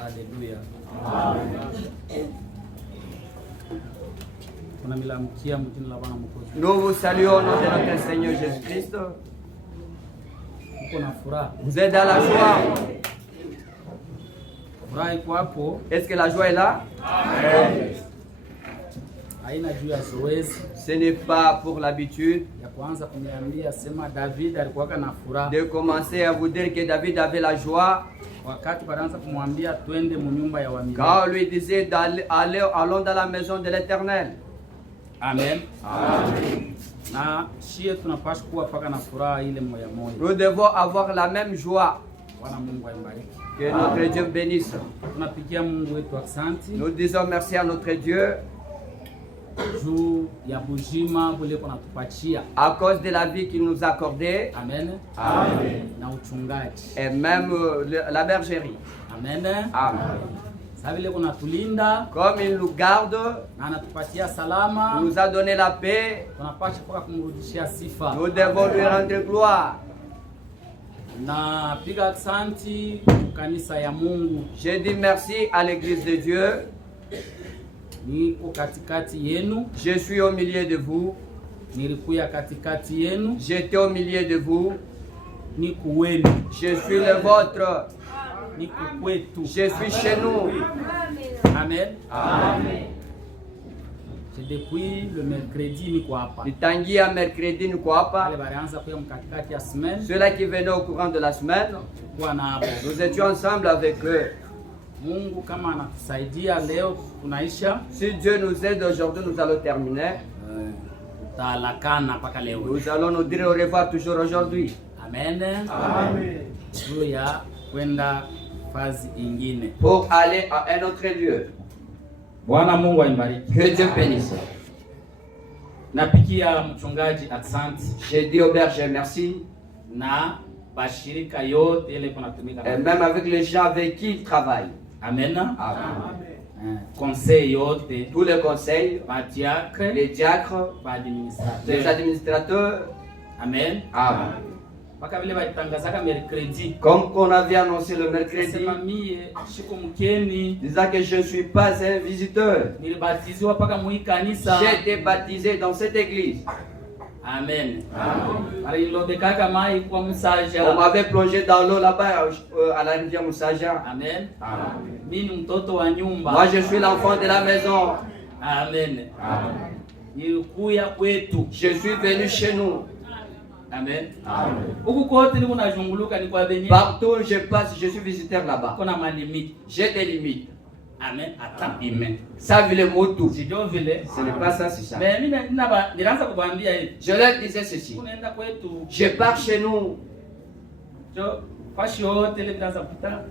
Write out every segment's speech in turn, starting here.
Alléluia. Nous vous saluons au nom de notre Seigneur Jésus-Christ. Vous êtes dans la joie. Est-ce que la joie est là? Ce n'est pas pour l'habitude de commencer à vous dire que David avait la joie quand on lui disait allons dans la maison de l'Éternel. Amen. Amen. Nous devons avoir la même joie. Que notre Dieu bénisse. Nous disons merci à notre Dieu à cause de la vie qu'il nous a accordée. Amen. Amen. Et même la bergerie. Amen. Amen. Comme il nous garde, il nous a donné la paix, nous devons lui rendre gloire. Je dis merci à l'église de Dieu. Je suis au milieu de vous. J'étais au milieu de vous. Je suis le vôtre. Je suis chez nous. Amen. Amen. C'est depuis le mercredi Tangia mercredi ni kwa hapa. Ceux-là qui venaient au courant de la semaine, nous étions ensemble avec eux. Si Dieu nous aide aujourd'hui, nous allons terminer. Nous allons nous dire au revoir toujours aujourd'hui. Amen. Amen. Pour aller à un autre lieu. Que Dieu bénisse. J'ai dit au berger merci. Et même avec les gens avec qui il travaille. Amen. Amen. Conseil, tous les conseils, les diacres, les administrateurs. Amen. Amen. Comme qu'on avait annoncé le mercredi, disant que je ne suis pas un visiteur. J'ai été baptisé dans cette église. Amen. Amen. On m'avait plongé dans l'eau là-bas à la rivière Moussaja. Amen. Amen. Moi je suis l'enfant de la maison. Amen. Amen. Je suis venu chez nous. Amen. Amen. Partout où je passe, je suis visiteur là-bas. J'ai des limites. Amen. Ça veut le mot tout. Ce n'est pas ça, c'est ça. Je leur disais ceci. Je pars chez nous.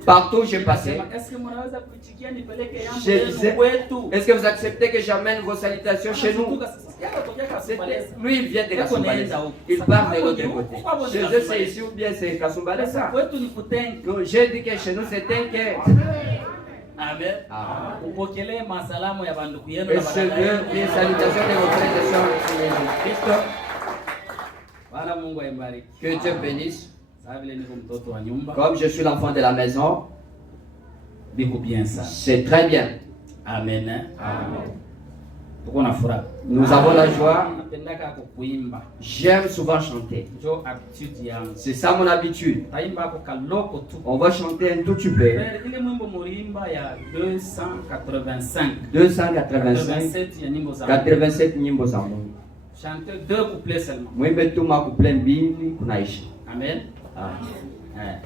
Partout où je passais, je disais, est-ce que vous acceptez que j'amène vos salutations chez nous? Lui, il vient de Kasumbalesa. Il part de l'autre côté. Chez eux, c'est ici ou bien c'est Kasumbalesa. J'ai dit que chez nous, c'est Tenke. Amen. Et je veux les salutations de vos frères et sœurs en Christ. Que Dieu bénisse. Comme je suis l'enfant de la maison, c'est très bien. Amen. Amen. Nous avons la joie. J'aime souvent chanter. C'est ça mon habitude. On va chanter un tout petit peu. 285. 87 nyimbo za Mungu. Chanter 2 couplets seulement. Mwimbe tu makuple mbili kunaisha. Amen. Amen.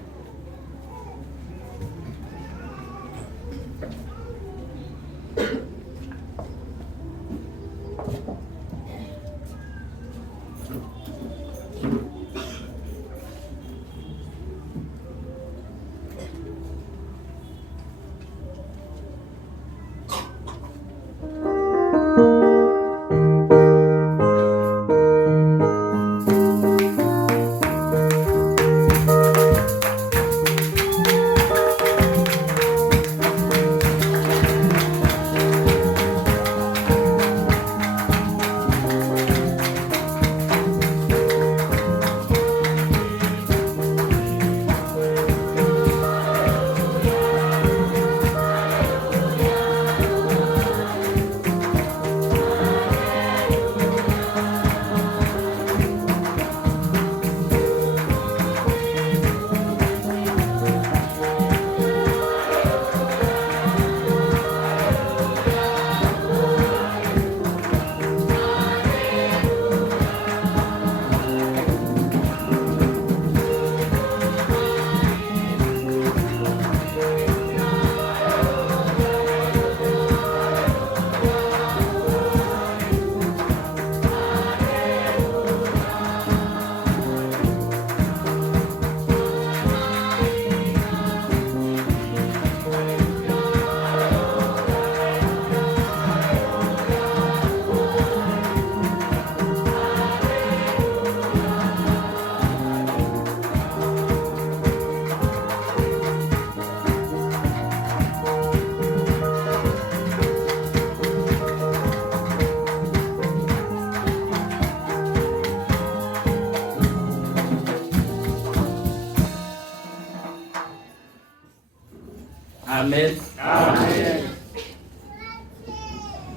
Amen. Amen.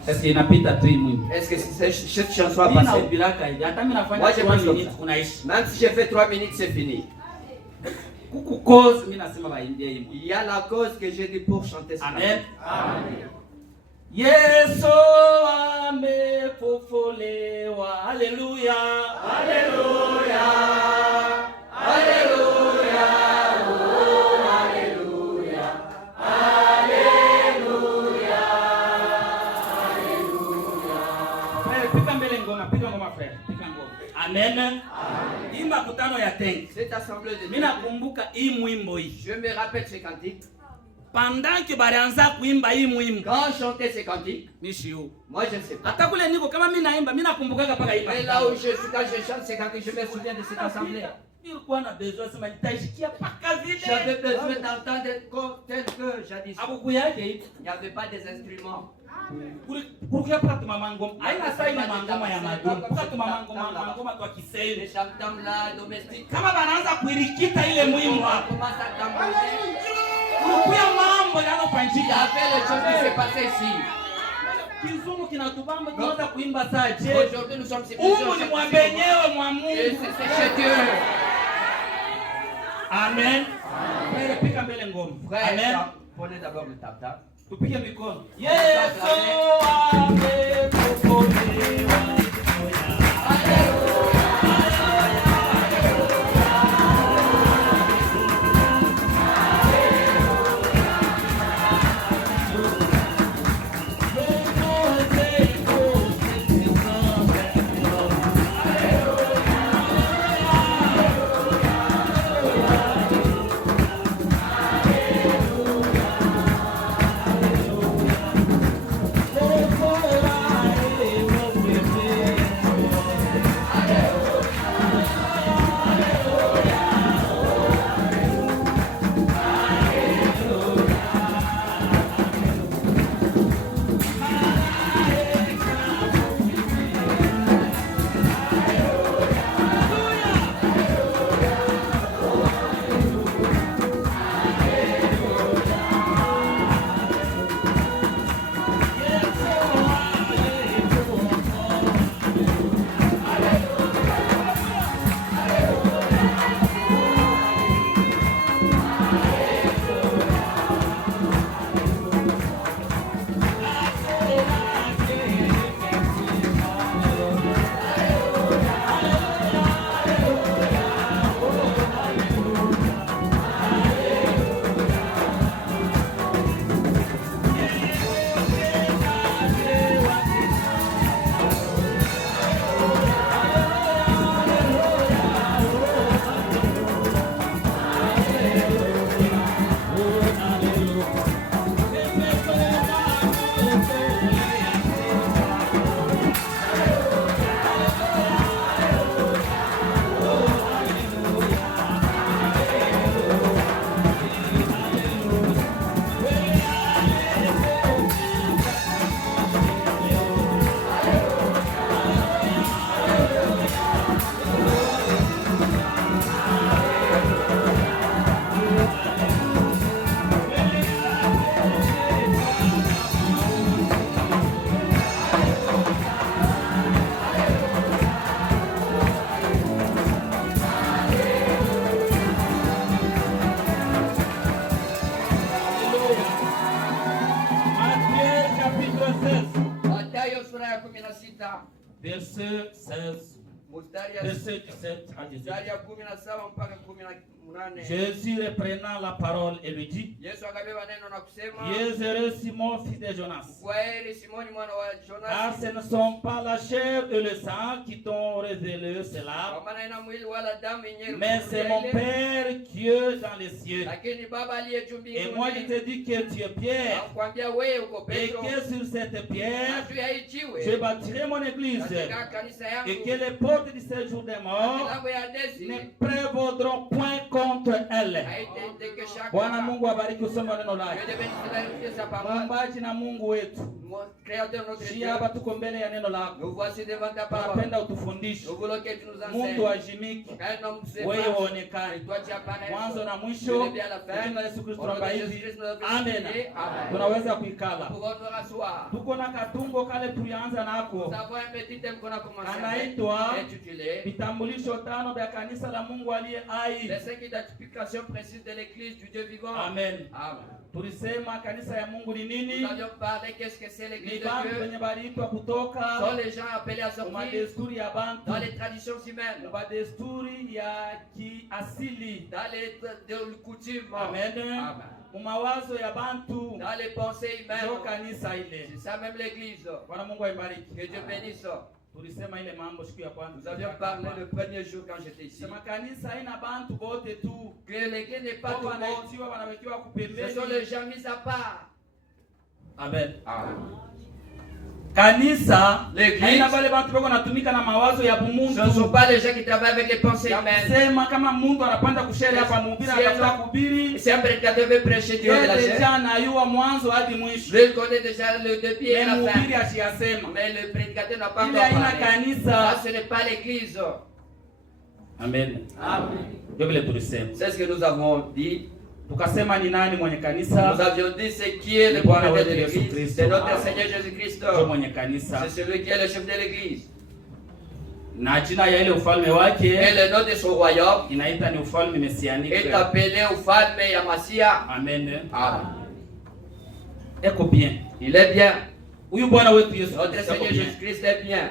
Est-ce qu'il napita tu mwimbo? Est-ce que cette chanson a Mimi passé? naubiraka hivi. Hata mimi nafanya Moi, j'ai 3 pas comme minutes ça. unaishi. Même si j'ai fait 3 minutes, c'est fini. Kuku cause mimi nasema baimbie hii. Il y a la cause que j'ai dit pour chanter ça. Amen. Amen. Yesu amefufuliwa. Haleluya. Alléluia. Alléluia. Oh, alléluia. Alléluia. Frère, pika mbele ngoma, pika ngoma frère. Pika ngoma. Amen. Hii makutano ya tenki. Cette assemblée de Mimi nakumbuka hii mwimbo hii. je me rappelle ces cantiques. Pendant que barianza kuimba hii mwimbo. Quand je chantais ces cantiques, Mishiu. moi je ne sais pas. Hata kule niko kama mimi naimba, mimi nakumbuka paka hii. Mais là où je suis, quand je chante ces cantiques, je me souviens de cette assemblée. Nilikuwa na besoin sema nitashikia paka vile. J'avais besoin d'entendre tel que jadis. Abuku yake hivi. Il n'y avait pas des instruments. Kurukia pata mama ngoma. Haina sai na mangoma ya maduni. Pata mama ngoma kwa Kiswahili. Les chantams là, domestiques. Kama banaanza kuirikita ile mwimbo On hapo. commence à tambouriner. Kurukia mambo Il y yanayofanyika. avait les choses qui s'est passées ici. Kizungu kinatubamba tunaanza kuimba saa je. Aujourd'hui, nous sommes si Mungu ni mwabenyewe mwa Et Mungu. c'est chez Dieu. Amen. Frère, pika mbele ngoma. Frère, Amen. prenez d'abord le tap-tap. Tupige mikono. Yesu amefufuliwa. Verset 16. Verset 17 à 18. Jésus reprenant la parole et lui dit: Heureux Simon, fils de Jonas, car ce ne sont pas la chair et le sang qui t'ont révélé cela, mais c'est mon Père Dieu dans les cieux. Et moi je te dis que tu es Pierre, et que sur cette pierre je bâtirai mon église, et que les portes du séjour des morts ne prévaudront point contre elle. Bwana Mungu abariki usome neno lake. Muumbaji na Mungu wetu, hapa tuko mbele ya neno lako. Tunapenda utufundishe. Mungu ajimiki, wewe uonekane mwanzo na mwisho. Jina la Yesu Kristo tunaomba hivi. Amen. Tunaweza kuikala. Tuko na katungo kale tulianza nako. Anaitwa vitambulisho 5 vya kanisa la Mungu aliye hai. Amen. Tulisema kanisa ya Mungu ni nini? Ni bantu wenye baliitwa kutoka madesturi ya bantu, dans les traditions humaines, madesturi ya kiasili, dans les coutumes. Amen. Mawazo ya bantu, dans les pensées humaines. Kanisa ile. C'est ça même l'église. Bwana Mungu aibariki. Que Dieu bénisse. Tulisema ile mambo siku ya kwanza. Nous avions parlé le premier jour quand j'étais ici. Sema kanisa haina bantu bote tu. Que l'église n'est pas tout le monde. Wanawekewa kupembeni. Ce sont les gens mis à part. Amen. Amen. Kanisa haina wale watu wako natumika na mawazo ya bumuntu. Ce ne sont pas les gens qui travaillent avec les pensées humaines. Sema kama Mungu anapanda kushare hapa mhubiri anataka kuhubiri. Si un prédicateur veut prêcher Dieu de la chair. Déjà anayua mwanzo hadi mwisho. Il connaît déjà le début et la fin. Mhubiri asiyasema. Mais le prédicateur n'a pas encore parlé. Ça, ce n'est pas l'église. Amen. Amen. C'est ce que nous avons dit. Tukasema ni nani mwenye kanisa? Nous avions dit c'est qui est le prophète de l'église. C'est notre Seigneur Jésus-Christ. C'est celui qui est le chef de l'église. Na jina ya ile ufalme wake, et le nom de son royaume, inaita ni ufalme messianique, est appelé ufalme ya Masia. Amen. Amen. Eko bien. Il est bien. Huyu Bwana wetu Yesu, notre Seigneur Jésus-Christ est bien.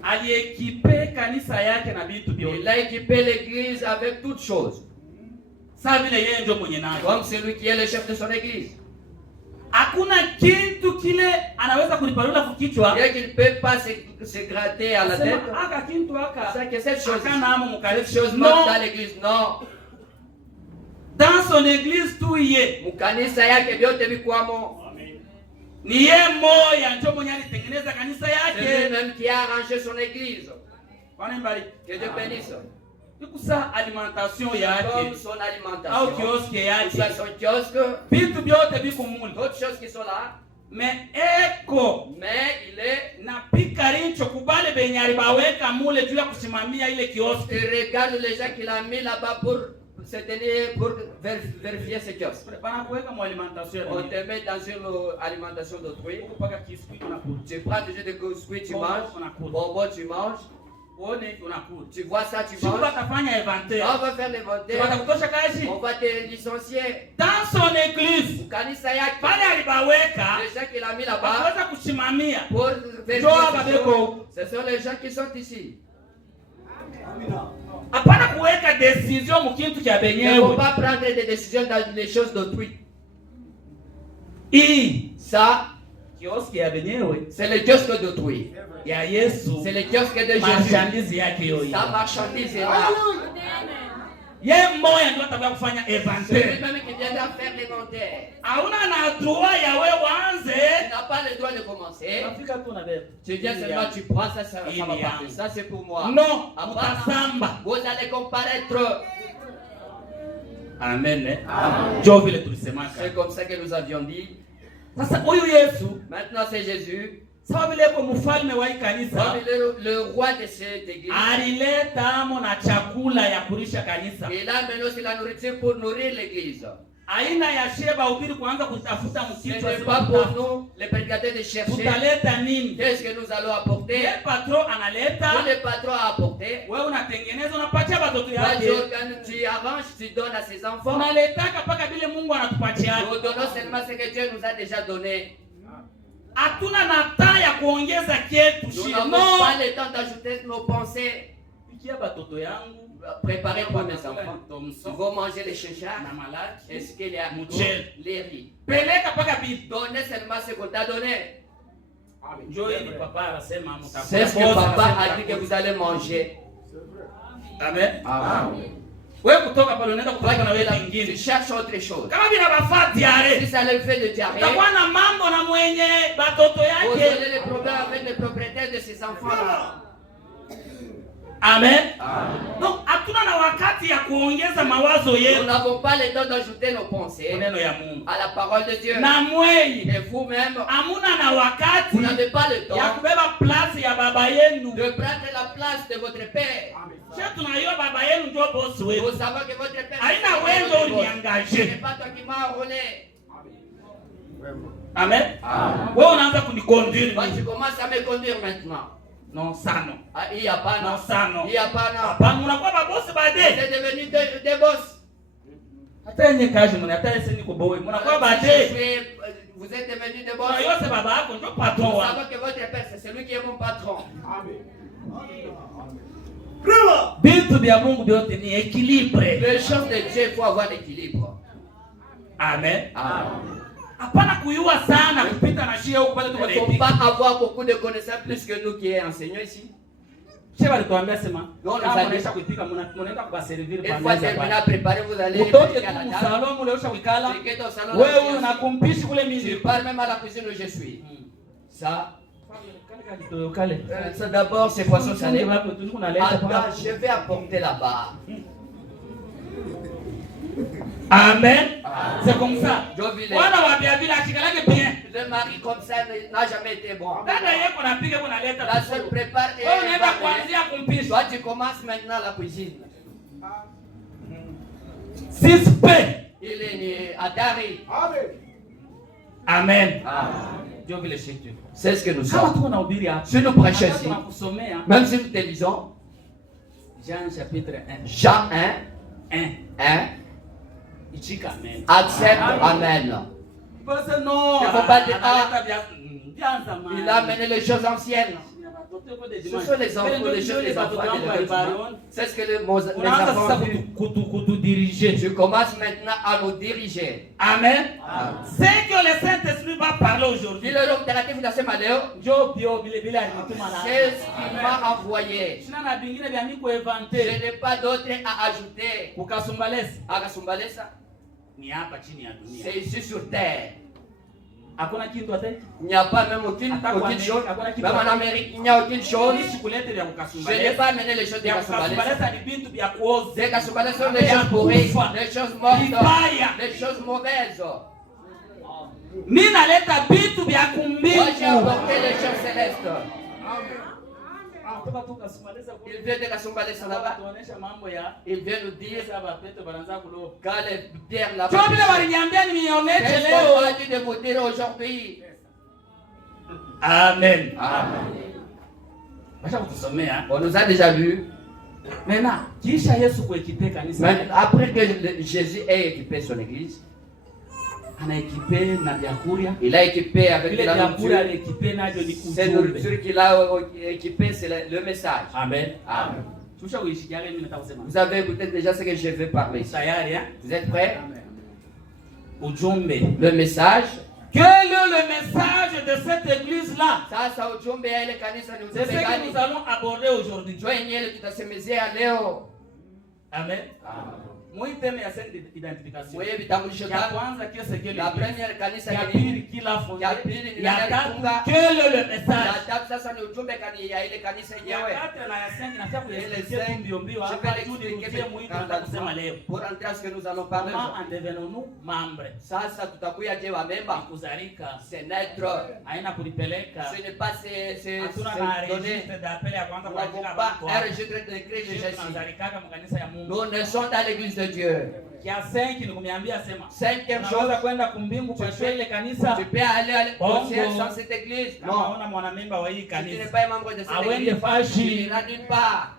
Aliekipe kanisa yake na vitu vyote. Il a équipé l'église avec toutes choses. Comme celui qui est le chef de son église. Hakuna kitu kile anaweza kulipalula kukichwa. Il ne peut pas se gratter à la tête. C'est que cette chose manque dans l'église. Non. Dans son église tout y est. Mukanisa yake vyote vikwamo. Ni yeye moya ndio mwenye alitengeneza kanisa yake. C'est lui-même qui a arrangé son église. Que Dieu bénisse. Ikusa alimentation yake. Comme son alimentation. Au kiosque yake. Son kiosque. Vitu vyote viko mule. D'autres choses qui sont là. Mais eko. Mais il est na pika rincho kubale benye alibaweka mule juu ya kusimamia ile kiosque. Il regarde les gens qu'il a mis là-bas pour se tenir, pour vérifier ce kiosque. On te met dans une alimentation d'autrui. Tu prends déjà des biscuits, tu manges. Bonbons, tu manges. Tu vois ça, tu manges. On va faire l'inventaire. On va te licencier. Dans son église, les gens qu'il a mis là-bas pour vérifier. Ce sont les gens qui sont ici. Hapana kuweka decision mukintu kya benyewe. Ne faut pas prendre des décisions dans les choses d'autrui. Ça, kiosque ya benyewe, c'est le kiosque d'autrui. Ya Yesu, c'est le kiosque de Jésus. Marchandise yake yoyo. Sa marchandise est là. Yeye mmoja ndio atakuwa kufanya inventaire. C'est lui-même qui vient de faire l'inventaire. Hauna na droit ya wewe uanze. Tu n'as pas le droit de commencer. Tu viens seulement, tu prends ça, ça va partir. Ça c'est pour moi. Non, mutasamba. Vous allez comparaître. Amen. C'est comme ça que nous avions dit. Maintenant c'est Jésus. Comme le roi de cette église. Il a amené aussi la nourriture pour nourrir l'église. Ce n'est pas pour nous, les prédicateurs, de chercher qu'est-ce que nous allons apporter. Le patron a apporté. Tu arranges, tu donnes à ses enfants. Nous donnons seulement ce que Dieu nous a déjà donné. Nous n'avons pas le temps d'ajouter nos pensées. Préparez pour mes enfants. Ils vont manger les chéchards. Est-ce qu'il y a les riz? Donnez seulement ce qu'on t'a donné. C'est ce que papa a dit que vous allez manger. Amen. Amen. Tu cherches autre chose. Si ça le fait de diarrhée, vous aurez des problèmes avec les propriétaires de ses enfants. Amen. Amen. Donc, à tout Nous n'avons pas le temps d'ajouter nos pensées à la parole de Dieu. Et vous-même, vous n'avez pas le temps de prendre la place de votre Père. Vous savez que votre Père ce n'est pas toi qui m'as enrôlé. Amen. Moi, tu commences à me conduire maintenant. Non, ça non. Il n'y a pas non. Non, ça non. Il n'y a pas non. Vous êtes devenus des boss. Vous êtes devenus des boss. Vous savez que votre Père, c'est celui qui est mon patron. Les choses de Dieu, il faut avoir l'équilibre. Amen. Il ne faut pas avoir beaucoup de connaissances plus que nous qui est enseignants ici. Une fois terminé à préparer, vous allez à la table. Je parle même à la cuisine où je suis. Ça d'abord, ces poissons salés. Attends, je vais apporter là-bas. Amen. C'est comme ça. Le mari comme ça n'a jamais été bon. La seule prépare et toi tu commences maintenant la cuisine. 6P. Il est né à Dari. Amen. C'est ce que nous sommes. Si nous prêchons ici, même si nous te lisons Jean chapitre 1. Jean 1. Accepte, amen. Il ne faut pas dire, il a amené les choses anciennes. Ce sont les enfants, les choses des enfants. C'est ce que les enfants disent. Je commence maintenant à nous diriger. Amen. C'est que le Saint-Esprit va parler aujourd'hui. C'est ce qu'il m'a envoyé. Je n'ai pas d'autre à ajouter. C'est ici sur terre. Il n'y a pas même aucune chose. Même en Amérique, il n'y a aucune chose. Je n'ai pas amené les choses de Kasumbalesa. Les Kasumbalesa sont les choses pourries, les choses mortes, les choses mauvaises. Moi, j'ai apporté les choses célestes. Il vient de Kasumbalesa là-bas. Il vient nous dire quand les pierres là-bas. Qu'est-ce qu'on va dire de vous dire aujourd'hui? Amen. On nous a déjà vu. Maintenant, après que Jésus ait équipé son église, il a équipé avec la nourriture. Cette nourriture qu'il a équipé, c'est le message. Amen. Amen. Vous avez écouté déjà ce que je vais parler. Vous êtes prêts? Le message. Quel est le message de cette église-là? C'est ce que nous allons aborder aujourd'hui. Amen. Identification. La première kanisa quel est le message? Pour entrer à ce que nous allons parler. C'est naître. Ce n'est pas se donner. Nous n'avons pas un registre de Jésus. Nous ne sommes dans l'église de Dieu. Cinquième chose, tu peux aller au ciel sans cette église. Non. Si tu n'es pas un membre de cette église, tu n'iras nulle part.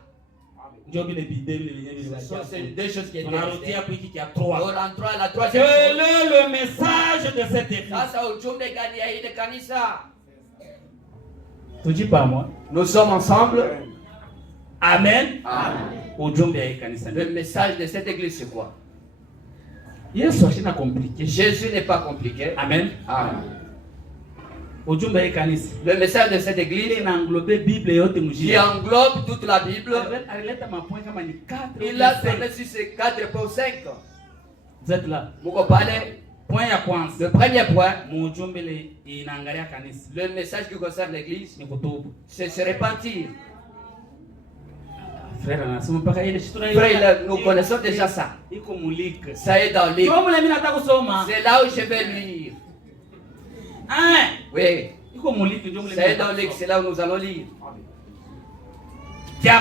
C'est deux choses qui étaient restées. La troisième chose. Quel est le message de cette église? Tu dis pas moi. Nous sommes ensemble. Amen. Le message de cette église, c'est quoi? Jésus n'est pas compliqué. Amen. Amen. Le message de cette église, il englobe toute la Bible. Il a donné sur ces 4 pour 5. Vous êtes là? Le premier point, le message qui concerne l'église, c'est se repentir. Frère, nous connaissons déjà ça. Ça est dans le livre. C'est là où je vais lire. Oui. Ça est dans le livre, c'est là où nous allons lire. Le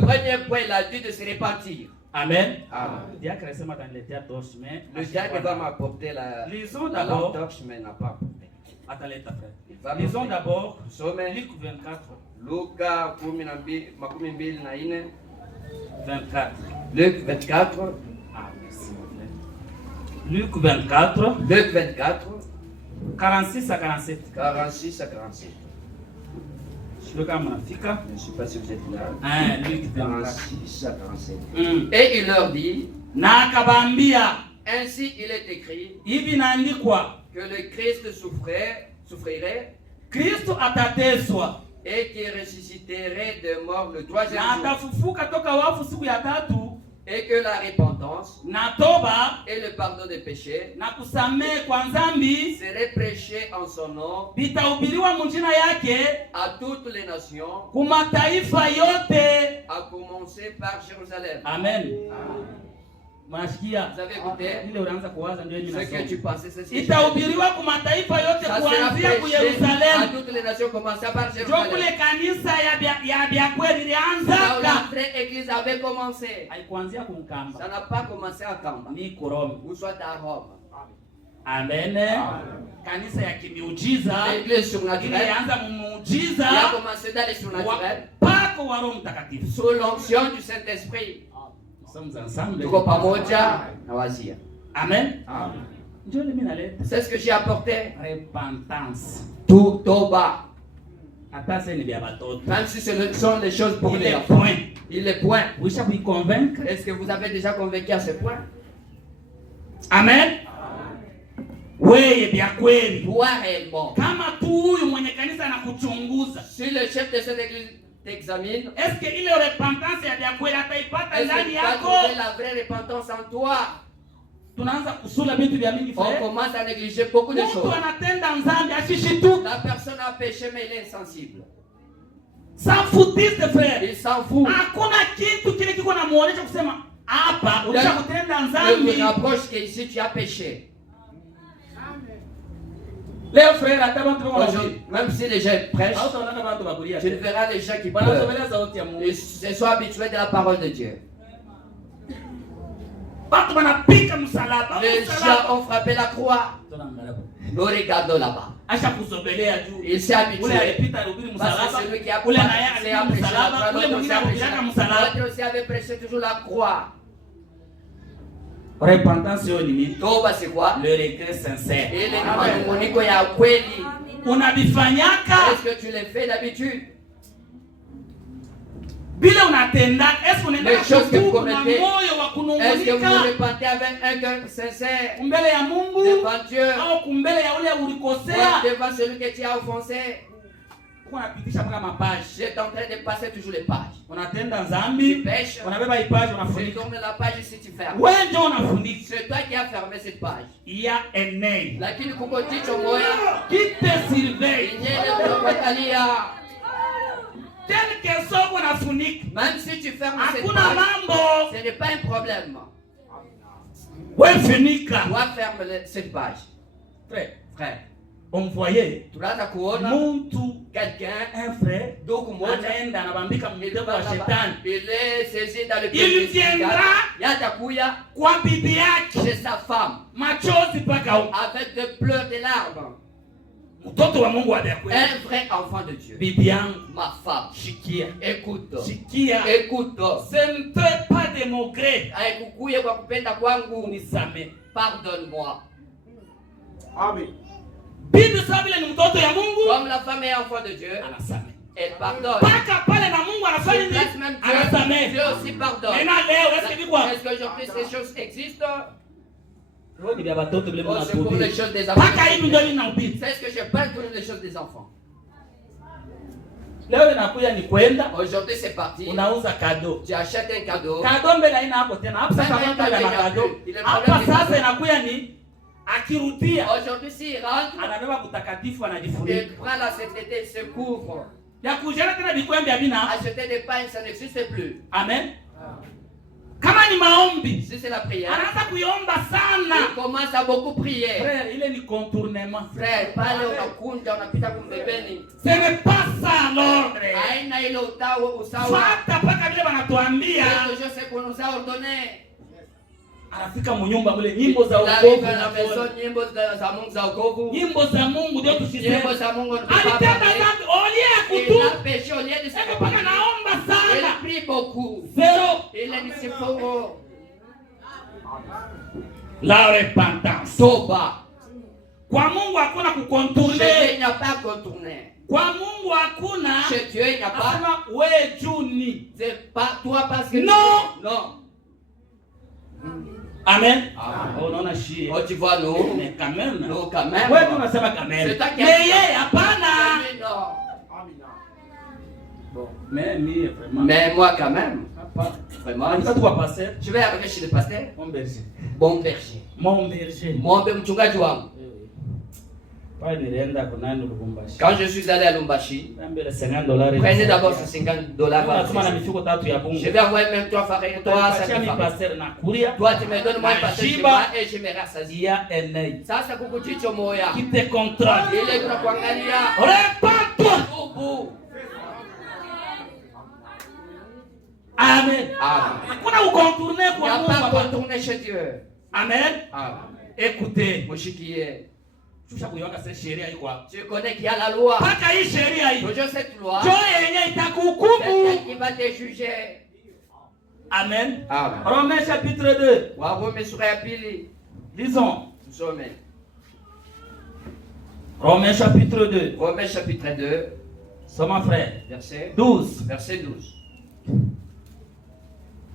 premier point, il a dit de se repentir. Amen. Le diacre va m'apporter la torche, mais n'a pas apporté. Lisons d'abord Luc 24. Luka 24. Luc 24. Luc 24. Luc 24. 46 à 47. 46 à 47. Je ne sais pas si vous êtes là. Luc 46 à 47. Et il leur dit, ainsi il est écrit que le Christ souffrirait et qui ressusciterait de mort le troisième jour, et que la repentance et le pardon des péchés seraient prêchés en son nom à toutes les nations, à commencer par Jérusalem. Amen. Vous avez écouté ce que tu pensais, c'est ce que itahubiriwa kwa mataifa yote kuanzia ku Yerusalemu. À toutes les nations, commencer par Jérusalem. Kule kanisa ya kweli ilianza. L'église avait commencé. Haikuanzia kumkamba. Ça n'a pas commencé à Kamba. Ni Rome. Ou soit à Rome. Amen. Kanisa ya kimiujiza. L'église surnaturelle. Ilianza muujiza. Il a commencé dans les surnaturels. Pako wa Roho Mtakatifu. Sous l'onction du Saint-Esprit. Tuko pamoja na wazia. Amen. C'est ce que j'ai apporté. Repentance. Tout toba. Même si ce sont les choses pour les enfants. Il est point. Convaincre. Est-ce que vous avez déjà convaincu à ce point? Amen. Wewe vya kweli. Toi réellement. Kama tu huyu mwenye kanisa anakuchunguza. Si le chef de cette église t'examine, est-ce que ile repentance ya vya kweli ataipata ndani yako? Est-ce que la vraie repentance en toi? Tunaanza kusula vitu vya mingi frère. On commence à négliger beaucoup de choses. Mtu anatenda dhambi ashishi tu. La personne a péché mais il est insensible. S'en foutiste frère. Il s'en fout. Hakuna kitu kile kiko na muonesha kusema hapa ulisha kutenda dhambi. Il rapproche que ici tu as péché. Les frères, même si les gens prêchent, tu ne verras les gens qui pleurent. Ils se sont habitués de la parole de Dieu. Les gens ont frappé la croix. Nous regardons là-bas. Il s'est habitué. Parce que celui qui a prêché la croix, l'autre aussi avait prêché toujours la croix. Repentance ni toba, c'est quoi? Le regret sincère. Ile ni manunguniko ya kweli. Unabifanyaka? Est-ce que tu le fais d'habitude? Bila unatenda, est-ce qu'on est les choses que vous commettez? Est-ce que vous repentez avec un cœur sincère? Mbele ya Mungu devant Dieu au kumbele ya ule ulikosea? Devant celui que tu as offensé? Unapitisha mpaka mapaji. J'étais en train de passer toujours les pages. Unatenda dhambi, tu pêches, unabeba hii page unafunika. Tu tournes la page si tu fermes. Wewe ndio unafunika. C'est toi qui as fermé cette page. Il y a un œil. Lakini kuko jicho moja qui te surveille. Yenyewe kuangalia. Tel que soko unafunika. Même si tu fermes cette page. Hakuna mambo. Ce n'est pas un problème. Wewe funika. Toi ferme cette page. Frère. On voyait tunaanza kuona mtu quelqu'un, un frère, ndugu mmoja anaenda anabambika mtego wa shetani. Il est saisi dans le il viendra yatakuya kwa bibi yake, chez sa femme, machozi paka huko, avec des pleurs, des larmes. Mtoto wa Mungu adakweli, un vrai enfant de Dieu. Bibi yangu, ma femme, shikia, écoute, shikia, écoute. Ce ne peut pas de mon gré. Haikukuye kwa kupenda kwangu, nisamee, pardonne-moi. Amen. Bibi sabile ni mtoto ya Mungu. Comme la femme est enfant de Dieu, anasamehe. Elle pardonne. Paka pale na Mungu anafanya nini? Anasamehe. Dieu aussi pardonne. Est-ce qu'aujourd'hui ces choses existent? C'est pour les choses des enfants. C'est ce que je parle pour les choses des enfants. Aujourd'hui c'est parti. Unauza cadeau. Tu achètes un cadeau. Cadeau mbele haina hapo tena. Hapo sasa kama na cadeau. Hapa sasa inakuya ni akirudia. Aujourd'hui s'il rentre, anabeba kutakatifu anajifunika. Il prend la sainteté, il se couvre. Acheter des pains, ça n'existe plus. Amen. Kama ni maombi, si c'est la prière, anaanza kuiomba sana. Il commence à beaucoup prier. Frère, il est ni contournement. Frère, pale unakunja unapita kumbebeni. Ce n'est pas ça l'ordre. Haina ile usawa. Fuata paka vile wanatuambia. Je sais qu'on nous a ordonné. Anafika mnyumba mule nyimbo za wokovu na maison, nyimbo za Mungu za wokovu. Nyimbo za Mungu ndio tusiseme. Nyimbo za Mungu ndio alitenda dhambi olie kutu. Il a péché au lieu de se paka naomba sana. Il a pris beaucoup. Zero. Il a dit c'est faux. La repentance. Toba. Kwa Mungu hakuna kukontourner. Chez Dieu il n'y a pas contourner. Kwa Mungu hakuna. Chez Dieu il n'y a pas. Wewe juni. C'est pas toi parce que non. Non. Amen. Oh, unaona shie. Oh, tu vois nous. Mais quand même. Non, quand même. Wewe unasema quand même. Mais yeye hapana. Non. Bon, mais vraiment. Mais moi quand même. Vraiment. Tu vas passer. Je vais arriver chez le pasteur. Mon berger. Bon berger. Mon berger. Mon mchungaji wangu. Quand je suis allé à Lumbashi, prenez d'abord ces $50. Je vais envoyer même toi, Farid, toi, ça toi, tu me donnes moi un pasteur chez moi et je me rassasie. Ça, c'est beaucoup de moya. Qui te contrôle. Il est dans Kwangalia. Répands-toi. Au bout. Amen. Amen. Il n'y a pas contourner chez Dieu. Amen. Amen. Écoutez. Tu connais qu'il y a la loi. Toujours cette loi. Qui va te juger. Amen. Amen. Romains chapitre 2. Lisons. Romains chapitre 2. Romains chapitre 2. C'est mon frère. Verset 12. Verset 12.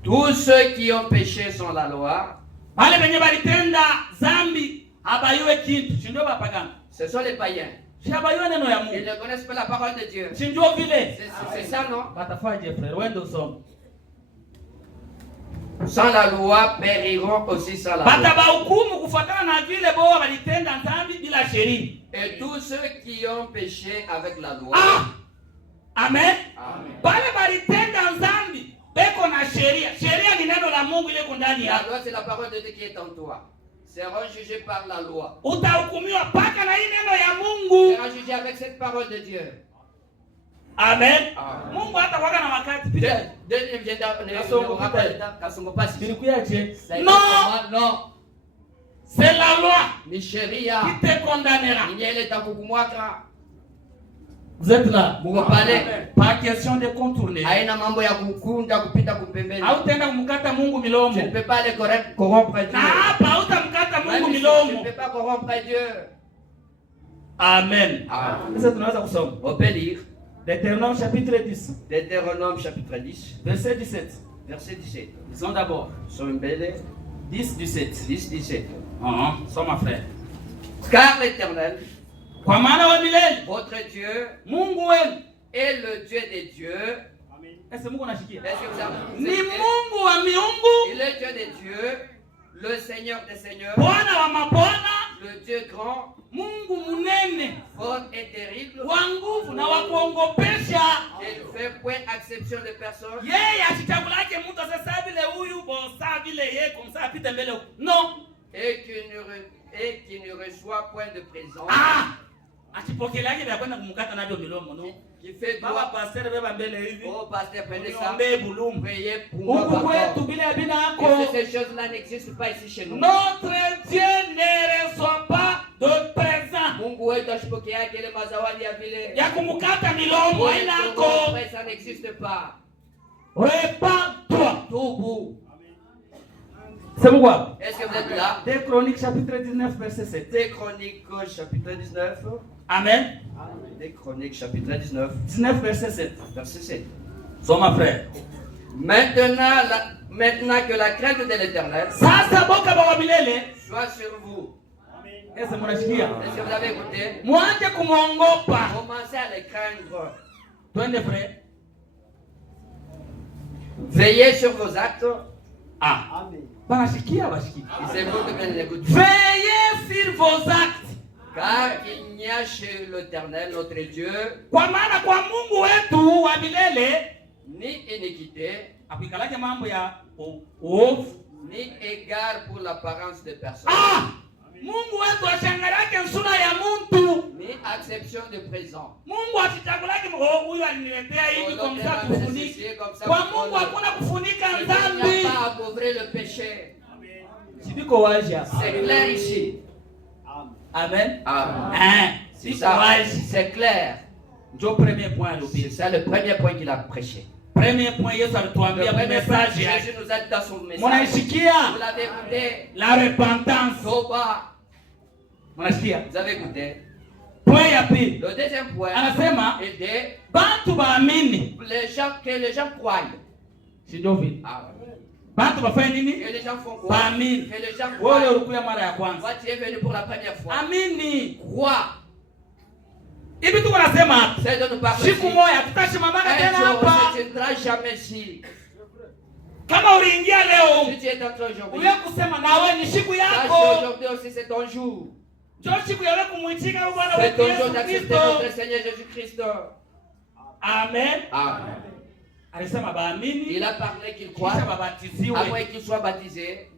Tous ceux qui ont péché sont la loi. Ce sont les païens. Ils ne connaissent pas la parole de Dieu. C'est ça, non? Sans la loi, périront aussi sans la loi. Et tous ceux qui ont péché avec la loi. Amen. La loi, c'est la parole de Dieu qui est en toi. Seront jugés par la loi. Seront jugés avec cette parole de Dieu. Amen. Non. C'est la loi qui te condamnera. Vous êtes là. Pas question de contourner. Tu ne peux pas les corrompre Dieu. Tu ne peux pas corrompre Dieu. Amen. On peut lire. Deutéronome chapitre 10. Deutéronome chapitre 10. Verset 17. Verset 17. Lisons d'abord. 10, 17. 10, 17. C'est ma frère. Car l'Éternel, votre Dieu, est le Dieu des dieux. Est-ce que vous avez Il est Dieu des dieux, le Seigneur des seigneurs, le Dieu grand, fort et terrible, il ne fait point exception de personne. Non. Et qui ne reçoit point de présent. Qui fait droit. Oh, pasteur, prenez ça. Priez pour moi. Ces choses-là n'existent pas ici chez nous. Notre Dieu ne reçoit pas de présent. Ça n'existe pas. Répands-toi. C'est pourquoi? Est-ce que vous êtes là? 2 Chroniques chapitre 19 verset 7. 2 Chroniques chapitre 19. Amen. 2 Chroniques chapitre 19. 19 verset 7. Verset 7. Son ma frère. Maintenant que la crainte de l'Éternel soit sur vous. Est-ce que vous avez écouté? Commencez à les craindre. Veillez sur vos actes. Amen. C'est vous de bien l'écouter. Veillez sur vos actes. Car il n'y a chez l'Éternel, notre Dieu, kwa maana kwa Mungu wetu wa milele ni iniquité, akuikalake mambo ya uovu, ni égard pour l'apparence de personne. Mungu wetu ashangalake sura ya mtu, ni acception de présent. Mungu akichagulake huyu aliniletea hivi kwa msafu kufuniki. Kwa Mungu hakuna kufunika dhambi. Il n'y a pas à couvrir le péché. Sibiko waja. C'est clair ici. Amen. Amen. C'est ça. C'est clair. C'est ça le premier point qu'il a prêché. Premier point, Yesu alituambia le message yake. Jésus nous a dit dans son message. Mnaisikia? Vous l'avez écouté. La repentance. Toba. Mnasikia? Vous avez écouté. Point ya pili. Le deuxième point. Anasema était bantu baamini. Que les gens croient. Si ndio vile. Bantu bafanye nini? Que les gens font quoi? Baamini. Que les gens croient. Wewe ulikuja mara ya kwanza. Toi tu es venu pour la première fois. Amini. Crois. Hivi tuko nasema hapa. C'est de nous parler. Siku moja tutashimamaka tena hapa. Tu ne seras jamais ici. Kama uliingia leo, si tu es entré aujourd'hui, uwe kusema nawe ni siku yako. Aujourd'hui aussi c'est ton jour. C'est ton jour d'accepter notre Seigneur Jésus-Christ. Amen. Amen. Il a parlé qu'il croit après qu'il soit baptisé.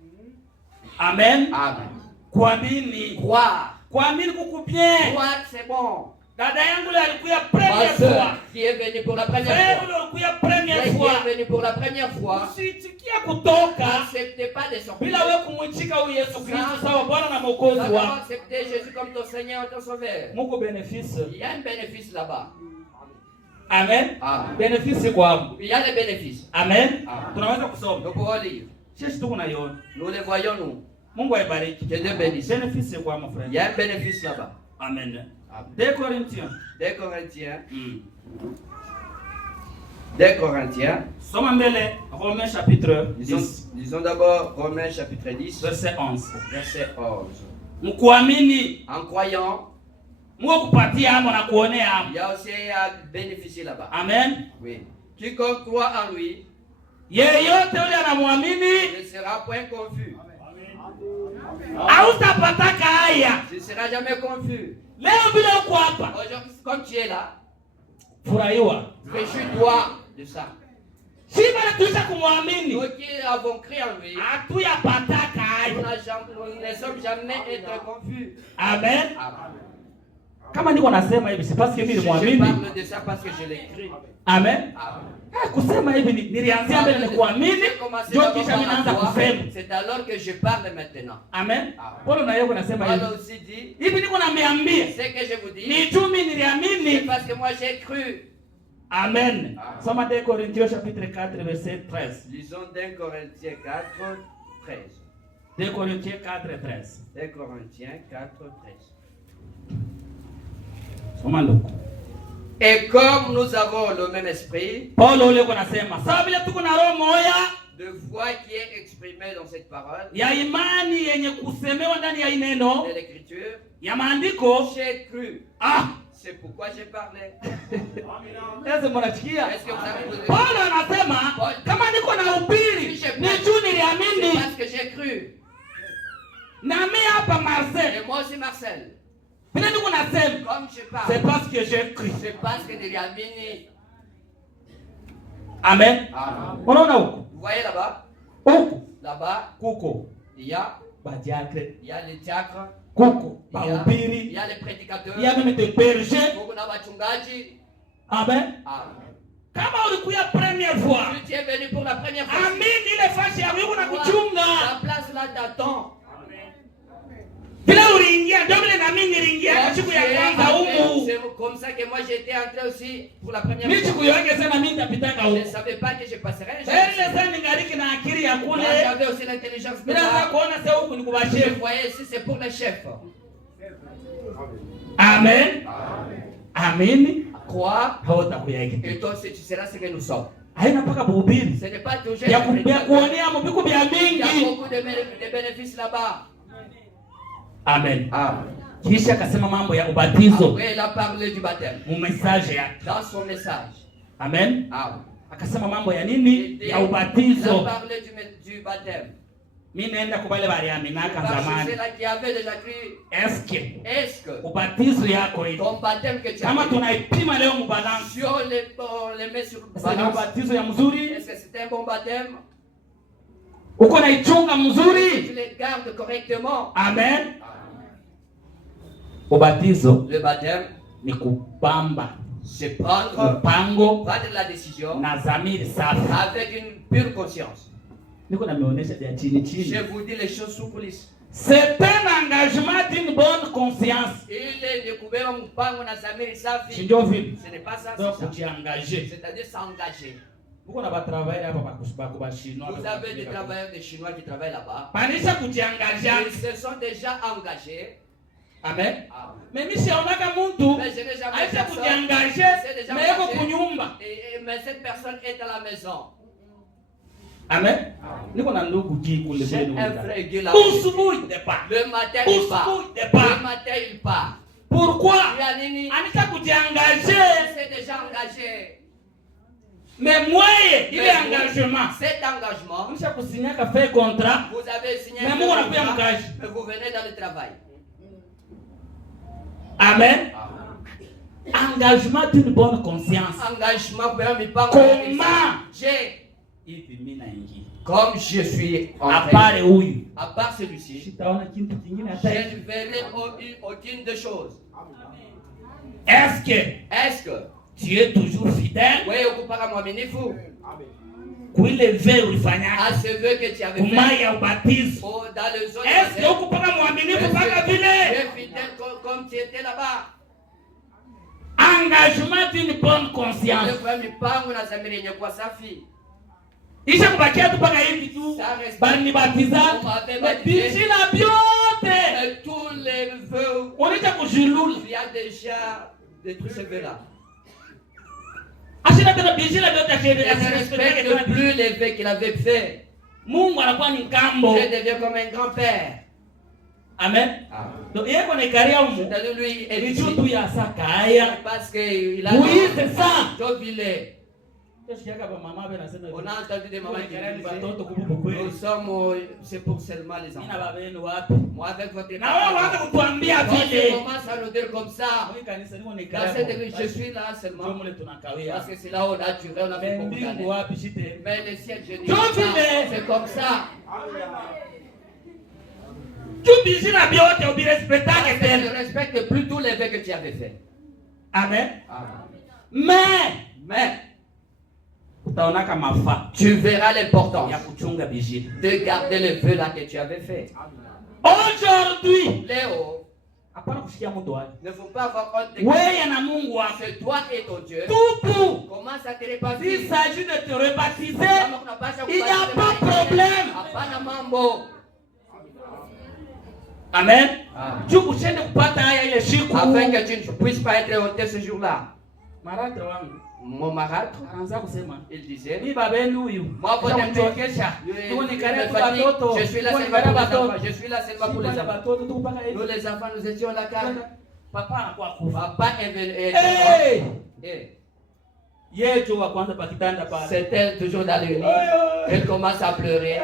Amen. Amen. Croire. Croire c'est bon. Dada yangu alikuya première fois. Qui est venu pour la première fois. Qui est venu pour la première fois. N'acceptez pas de sortir. Sans accepter Jésus comme ton Seigneur et ton Sauveur. Il y a un bénéfice là-bas. Amen. Amen. Bénéfice c'est quoi? Il y a des bénéfices. Amen. Nous pouvons lire. Nous les voyons nous. Que Dieu bénisse. Bénéfice c'est quoi mon frère? Il y a un bénéfice là-bas. Amen. 2 Corinthiens. 2 Corinthiens. 2 Corinthiens. Romains chapitre 10. Disons d'abord Romains chapitre 10. Verset 11. Verset 11. En croyant. Il y a aussi à bénéficier là-bas. Amen. Oui. Quiconque croit en lui ne sera point confus. Tu ne seras jamais confus. Aujourd'hui, comme tu es là, réjouis-toi de ça. Nous qui avons cru en lui, nous ne sommes jamais être confus. Amen. Kama niko nasema hivi si parce que mimi muamini. Je parle de ça parce que je l'ai cru. Amen. Kusema hivi nilianzia mbele ni kuamini ndio kisha mimi naanza kusema. C'est alors que je parle maintenant. Amen. Paulo na yeye anasema hivi. Paulo aussi dit, hivi niko naambia. C'est que je vous dis. Ni tumi niliamini. C'est parce que moi j'ai cru. Amen. Soma 2 Corinthiens chapitre 4 verset 13. Lisons 2 Corinthiens 4 13. 2 Corinthiens 4 13. 2 Corinthiens 4 13. Et comme nous avons le même esprit, de foi qui est exprimée dans cette parole, de l'écriture, j'ai cru. C'est pourquoi j'ai parlé. Est-ce que vous avez c'est parce que j'ai cru. Et moi aussi Marcel. Comme je parle, c'est parce que j'ai cru. C'est parce que j'ai amené. Amen. Vous voyez là-bas? Là-bas, il y a les diacres, il y a les prédicateurs, il y a même des bergers. Amen. Kama ulikuja première fois, tu es venu pour la première fois. Amini ile fasi ya Mungu na kuchunga. La place là t'attend. Bila uliingia ndio vile na mimi niliingia kwa siku ya kwanza huko. C'est comme ça que moi j'étais entré aussi pour la première fois. Mimi siku yake sana mimi nitapitaka huko. Je ne savais pas que je passerais. Ile sana ningaliki na akili ya kule. J'avais aussi l'intelligence. Bila hata kuona sasa huko ni kwa chef. Vous voyez ici c'est pour les chefs. Amen. Amen. Crois. Et toi aussi tu seras ce que nous sommes. Haina mpaka buhubiri. Ce n'est pas toujours. Ya kuonea mbiko bya mingi. Il y a beaucoup de bénéfices là-bas. Amen. Kisha akasema mambo ya ubatizo. Après il a parlé du baptême. Mu message yake. Dans son message. Amen. Akasema mambo ya nini? Ya ubatizo. Il a parlé du baptême. Mimi naenda kubale baliaminaka zamani. Qui avait déjà cru. Est-ce que ubatizo yako hii ton baptême que tu as kama tunaipima leo mbalance si on les met sur balance, ubatizo ya mzuri, est-ce que c'est un bon baptême? Uko na ichunga mzuri, tu les gardes correctement. Amen. Ubatizo, le baptême, ni kupamba, c'est prendre la décision na zamiri safi, avec une pure conscience. Niko na meonesha ya chini chini. Je vous dis les choses sous coulisses. C'est un engagement d'une bonne conscience. Ile ni kubeba mpango na zamiri safi. Ce n'est pas ça. Donc kujiengager. C'est-à-dire s'engager. Vous avez des travailleurs de Chinois qui travaillent là-bas. Ils se sont déjà engagés. Amen. Mais je n'ai jamais mais cette personne est à la maison. Amen. J'ai un frère qui est là. Le matin il part. Pourquoi? Il s'est déjà engagé. Mais moi, il est engagement. Cet engagement, vous avez signé un contrat. Vous avez signé un contrat. Mais vous venez dans le travail. Amen. Engagement d'une bonne conscience. Engagement, comment comme je suis en à part celui-ci, je ne verrai aucune de choses. Est-ce que tu es toujours fidèle? Oui, à ce vœu que tu avais fait dans le zone. Est-ce que tu es fidèle comme tu étais là-bas? Engagement d'une bonne conscience. Isha kubakia tu paka hivi tu bali batiza bichi la biote tous les vœux on est kujilula il y a déjà détruit ce vœu là. Ashina tena bichi la biote il ne respecte plus les vœux qu'il avait fait. Mungu anakuwa ni kambo. Je deviens comme un grand-père. Amen. Donc yeye kone karia umu lui est tout ya sakaya parce que il a oui c'est ça. On a entendu des mamans qui disaient, nous sommes, c'est pour seulement les enfants. Moi avec votre état, on commence à nous dire comme ça. Dans cette église, je suis là seulement. Parce que c'est là où on a duré, on a fait beaucoup d'années. Mais le ciel, je dis, c'est comme ça. Tu ne respectes plus tous les vœux que tu avais fait. Amen. Mais tu verras l'importance de garder le vœu là que tu avais fait. Aujourd'hui, Léo, ne faut pas avoir honte de c'est toi et ton Dieu. Tout commence à te rebaptiser. S'il s'agit de te rebaptiser, il n'y a pas de problème. Amen. Afin que tu ne puisses pas être honté ce jour-là. Mon marâtre, il disait, moi, je suis là seulement pour les enfants. Nous les enfants, nous étions là car papa est venu. C'était toujours dans le lit. Elle commence à pleurer.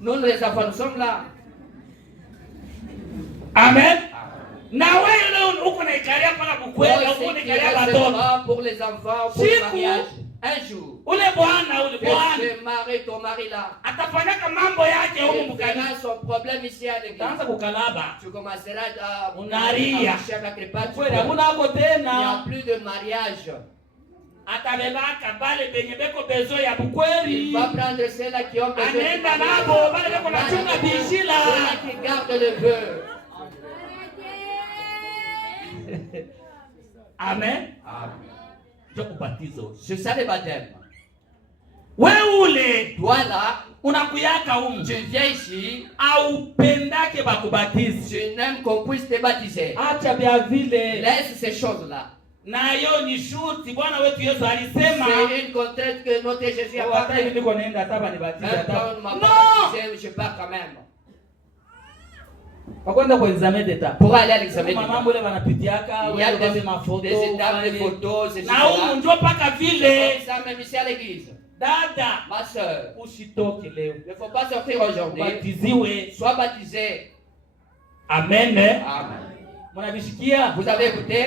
Nous les enfants, nous sommes là. Amen. Pour les enfants, pour le mariage. Un jour, tu maries ton mari là. Il fera son problème ici à l'église. Tu commenceras à marcher avec les pattes. Il n'y a plus de mariage. Il va prendre ceux-là qui ont besoin. Ceux-là qui gardent le vœu. Amen. C'est ça le baptême. Toi là, tu viens ici, tu n'aimes qu'on puisse te baptiser. Laisse ces choses-là. C'est une contrainte que notre Jésus a fait. Je pars quand même. Pour aller à l'examen d'État. Il y a des étapes, des photos, etc. C'est ça même ici à l'église. Ma soeur, il ne faut pas sortir aujourd'hui. Sois baptisé. Amen. Amen. Vous avez écouté?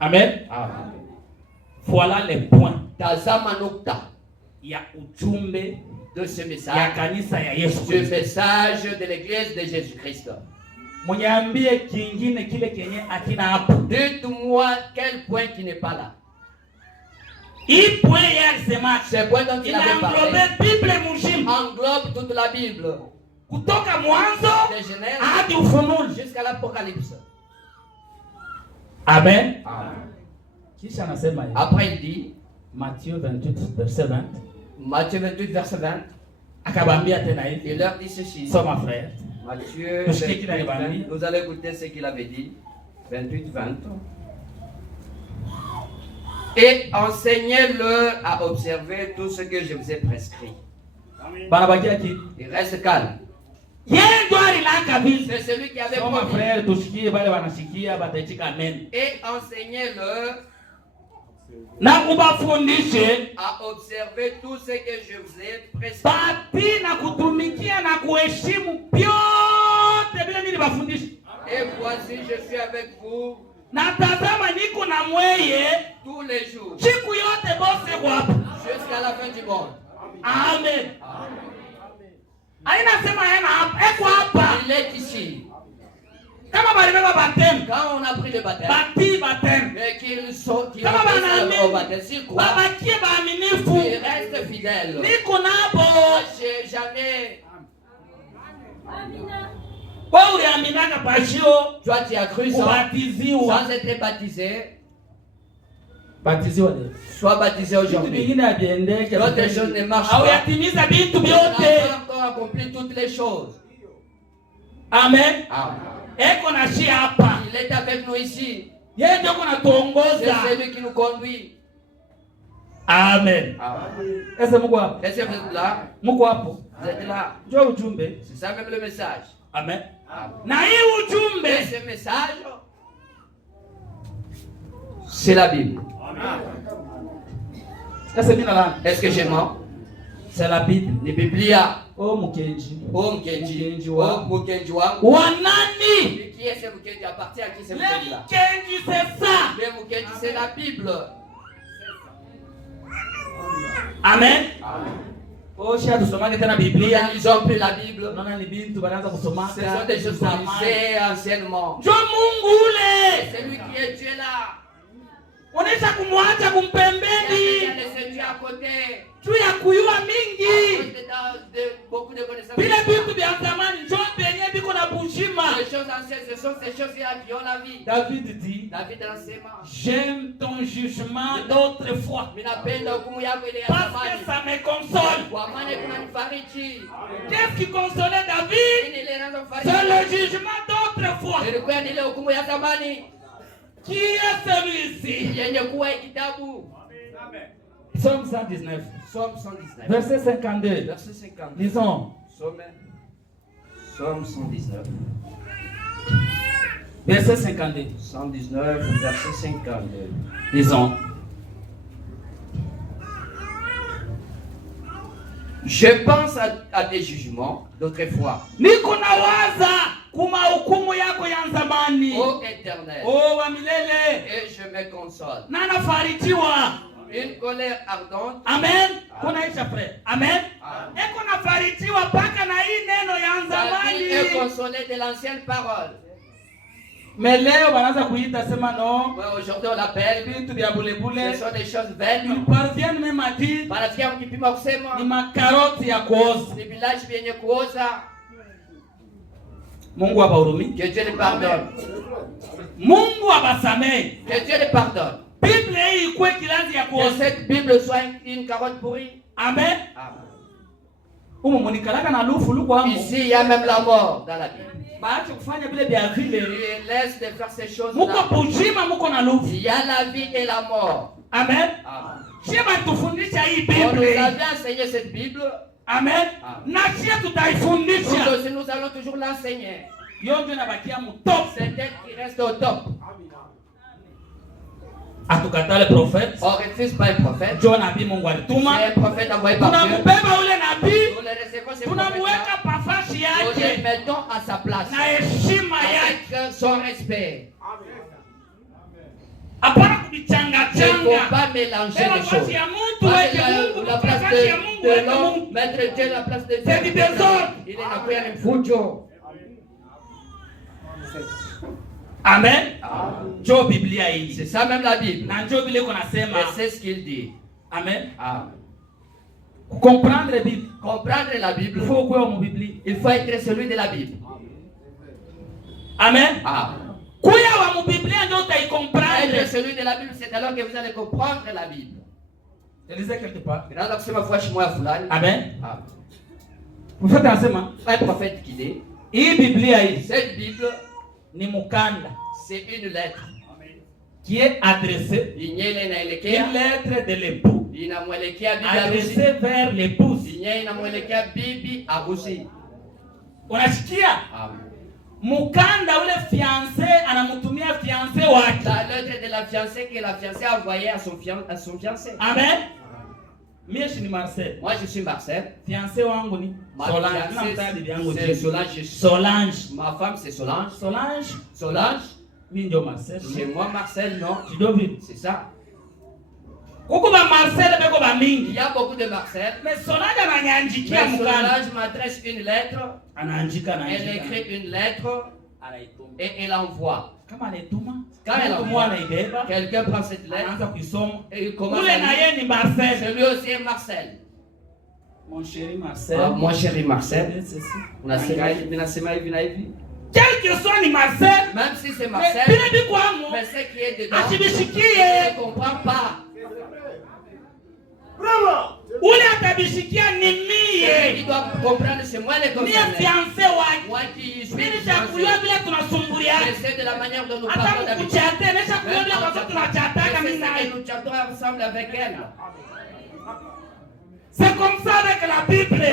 Amen. Amen. Voilà les points. Il y a de ce message, ce message de l'église de Jésus-Christ. Dites-moi quel point qui n'est pas là. Ce point dont il avait parlé englobe toute la Bible. De Genèse jusqu'à l'Apocalypse. Amen. Amen. Après il dit Matthieu 28, verset 20. Matthieu 28, verset 20. Il leur dit ceci. C'est ma frère. Matthieu 28, 20. Nous allons écouter ce qu'il avait dit. 28, 20. Et enseignez-leur à observer tout ce que je vous ai prescrit. Il reste calme. C'est celui qui avait promis. Et enseignez-leur à observer tout ce que je vous ai prescrit. Et voici, je suis avec vous tous les jours jusqu'à la fin du monde. Amen. Il est ici. Quand on a pris le baptême, mais qu'il saute, qu'il au baptême, s'il croit, il reste fidèle. J'ai jamais. Toi, tu as cru sans être baptisé. Sois baptisé aujourd'hui. D'autres choses ne marchent pas. Tu n'as pas encore accompli toutes les choses. Amen. Il est avec nous ici. C'est celui qui nous conduit. Amen. Est-ce que vous êtes là? Vous êtes là. C'est ça même le message. Amen. Et ce message, c'est la Bible. Est-ce que j'ai menti? C'est la Bible. Ni Biblia. Oh Mukenji. Oh Mukenji. Oh Mukenji wangu. Wanani? Qui est ce Mukenji? Appartient à qui ce Le Mukenji là? Mukenji c'est ça. Le Mukenji c'est la Bible. Amen. Oh cher tusomage tena Biblia. Ils ont pris la Bible. Naona ni bintu banaanza kusoma. Ce sont des choses lisées anciennement. Jo Mungu ule. C'est lui qui est Dieu là. Onesha kumwacha kumpembeni. Dieu à côté. Juu ya kuyua mingi. Beaucoup de connaissances. Vile vitu vya zamani njo penye biko na bushima. Les choses anciennes, ce sont ces choses-là qui ont la vie. David dit, j'aime ton jugement d'autrefois. Parce que ça me console. Qu'est-ce qui consolait David? C'est le jugement d'autrefois. Qui est celui-ci? Psaume 119. Verset 52. Lisons. Psaume 119. Verset 52. 119, verset 52. Lisons. Je pense à tes jugements d'autrefois. Niko nawaza kuma hukumu yako ya zamani. Ô Éternel. Oh wa milele. Et je me console. Na nafarijiwa. Une colère ardente. Amen. Kunaisha frère. Amen. Eko nafarijiwa paka na hii neno ya zamani. Il est consolé de l'ancienne parole. Mais leo banaanza kuita sema non. Aujourd'hui on l'appelle vitu vya bulebule. Ce sont des choses vaines. Ils parviennent même à dire wanafikia mkipima kusema ni makaroti ya kuoza. Ni village vyenye kuoza. Mungu abahurumie. Que Dieu les pardonne. Mungu abasamehe. Que Dieu les pardonne. Bible hii ikuwe kilazi ya kuoza. Que cette Bible soit une carotte pourrie. Amen. Umu munikalaka na lufu luko hapo. Ici il y a même la mort dans la Bible. Baache kufanya vile vya vile. Il laisse de faire ces choses là. Muko bujima muko na lufu. Il y a la vie et la mort. Amen. Amen. Shema tufundisha hii On nous Bible. avait enseigné cette Bible. Amen. Nous allons toujours l'enseigner. C'est elle qui reste au top. Atukata le prophète. On refuse pas un prophète. C'est un prophète envoyé par Dieu. Nous le recevons ce prophète. Nous le mettons à sa place. Avec son respect. Il ne faut pas mélanger les choses. La place de l'homme, mettre Dieu la place de Dieu. Il est la prière de Foujo. Amen. C'est ça même la Bible. Et c'est ce qu'il dit. Amen. Comprendre la Bible. Il faut être celui de la Bible. Amen. Être celui de la Bible, c'est alors que vous allez comprendre la Bible. Je lisais quelque part. Amen. Vous faites enseignement. Un prophète qui dit. Cette Bible. C'est une lettre qui est adressée, une lettre de l'époux, adressée vers l'épouse. Unasikia? Mukanda ule fiancé anamutumia fiancé wake. La lettre de la fiancée que la fiancée a envoyée à son fiancé. Amen. Moi je suis Marcel. Fiancé wangu ni Solange. Ma femme c'est Solange. Chez moi Marcel non. C'est ça. Il y a beaucoup de Marcel. Mais Solange m'adresse une lettre. Elle écrit une lettre et elle envoie. Quand elle envoie, quelqu'un prend cette lettre et il commence à... Celui aussi est Marcel. Mon chéri Marcel. Mon chéri Marcel. Quel que soit ni Marcel, même si c'est Marcel, mais ce qui est dedans, je ne comprends pas. Il doit comprendre, c'est moi le concerné. Moi qui suis c'est de la manière dont nous parlons d'habitude. Nous chantons ensemble avec elle. C'est comme ça avec la Bible.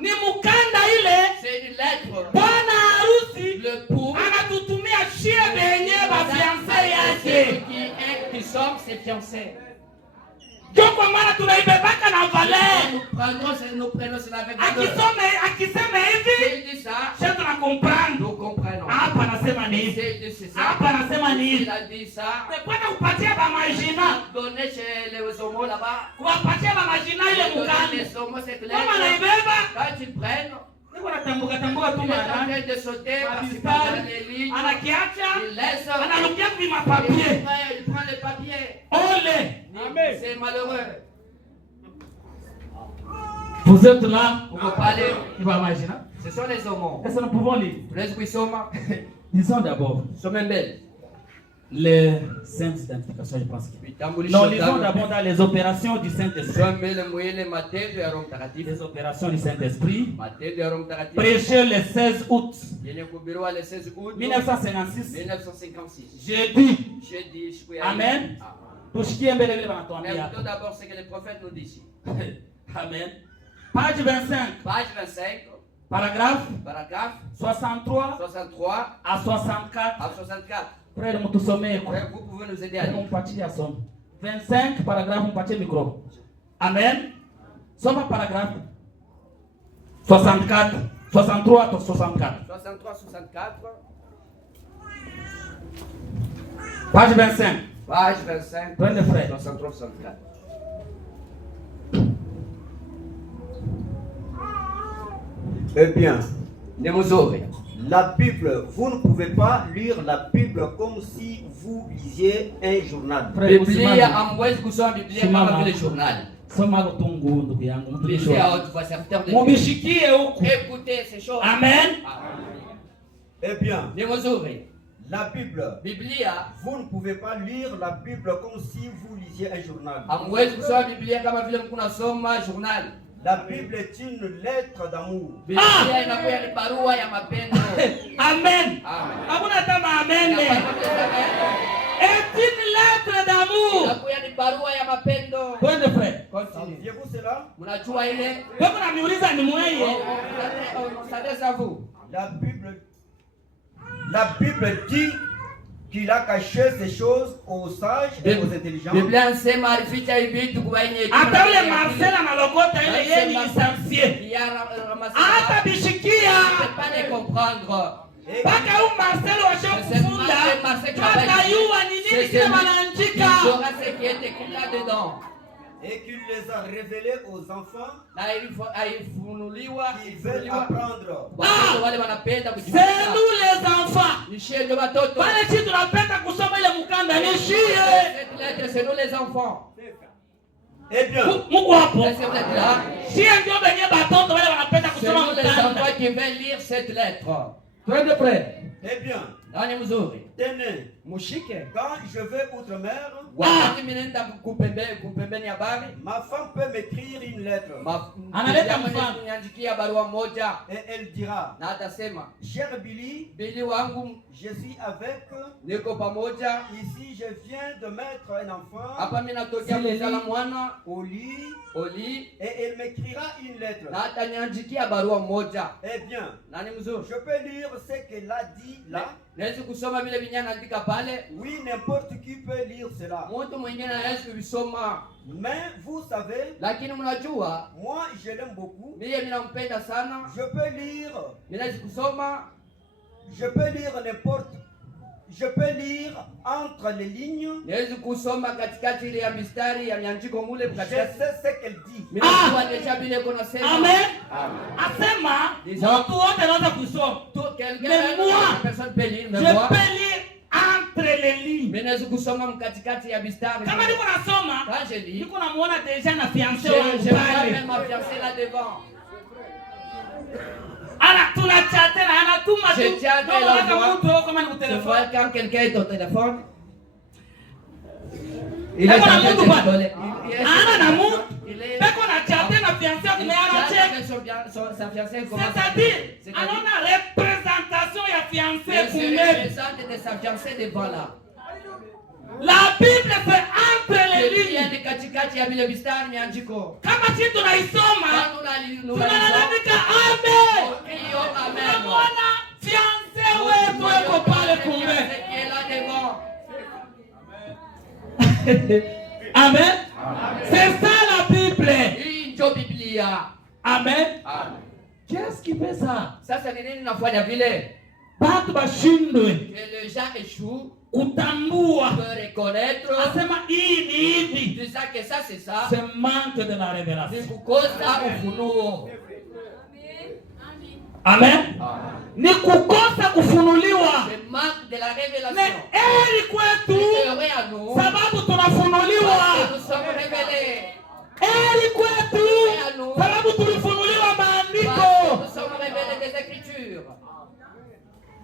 Ni mukanda ile. C'est une lettre. Bwana harusi. Le pour. Anatutumia shie benye ba fiancé yake. Qui sommes ses fiancés. Joko mara tunaibebaka na valeur. Nous prenons cela avec valeur. Akisema hivi. Il dit ça. Je dois comprendre. Nous comprenons. Hapa nasema ni hivi. Hapa nasema ni hivi. Il a dit ça. Mais kwenda kupatia ba majina. Donner chez les homos là-bas. Kuwapatia ba majina ile mukanda. Les homos cette lettre. Kama naibeba. Quand ils prennent. Tambuka tu mara. Il est en train de sauter parce qu'il prend les lignes. Anakiacha. Il laisse. Analukia kwa papier. Il prend les papiers. Ole. Amen. C'est malheureux. Vous êtes là. Vous parlez. Il va imaginer. Ce sont les homos. Est-ce que nous pouvons lire? Disons d'abord. Les saintes identifications, je pense. Nous lisons d'abord dans les opérations du Saint-Esprit. Les opérations du Saint-Esprit. Prêché le 16 août 1956. Jeudi. Amen. Tout d'abord, c'est que les prophètes nous disent. Amen. Page 25. Paragraphe 63 à 64. Frère, vous pouvez nous aider à lire. 25, paragraphe, micro. Amen. Somme paragraphe 63 à 64. Page 25. Prenez frère. 63-64. Eh bien, la Bible, vous ne pouvez pas lire la Bible comme si vous lisiez un journal. Biblia hamwezi kusoma Biblia kama vile journal. Soma kutungu ndugu yangu. Lisez à haute voix, serviteur de Dieu. Écoutez ces choses. Amen. Eh bien, la Bible, Biblia, vous ne pouvez pas lire la Bible comme si vous lisiez un journal. Hamwezi kusoma Biblia kama vile mnasoma journal. La Bible est une lettre d'amour. Biblia inakuwa ni barua ya mapendo. Amen. Hakuna tama amen. Est une lettre d'amour. Inakuwa ni barua ya mapendo. Point de frère. Saviez-vous cela? La Bible dit qu'il a caché ces choses aux sages et aux intelligents. Et qu'il les a révélés aux enfants qui veulent apprendre. C'est nous les enfants. C'est nous les enfants. Eh bien, c'est nous les enfants qui veulent lire cette lettre. Très de près. Eh bien, tenez, quand je vais outre-mer, ma femme peut m'écrire une lettre. Et elle dira, cher Billy, je suis avec, ici je viens de mettre un enfant au lit, et elle m'écrira une lettre. Eh bien, je peux lire ce qu'elle a dit là. Oui, n'importe qui peut lire cela. Mais vous savez, moi je l'aime beaucoup. Je peux entre les lignes. Je sais ce qu'elle dit. Amen. Je peux lire entre les lignes. Kama niko nasoma, niko namuona deja na fiancé wangu pale. Ana tunachate na anatuma tu. Quand quelqu'un est au téléphone, il est en train de parler. C'est-à-dire, on a représentation de fiancé de sa fiancée devant là. La Bible c'est entre les lignes. Kama sisi tunaisoma, tunalalamika amen. Tunaona fiancé wetu yuko pale kumbe. Amen. C'est ça la Bible. Amen. Qu'est-ce qui fait ça? Batu bashindwe. Que les gens échouent. Kutambua. Reconnaître. Asema hii ni hivi. Tu sais que ça c'est ça. C'est manque de la révélation. Amen. Ni kukosa kufunuliwa. C'est manque de la révélation. Mais heri kwetu sababu tunafunuliwa. Nous sommes révélés. Heri kwetu sababu tulifunuliwa maandiko. Nous sommes révélés des Écritures.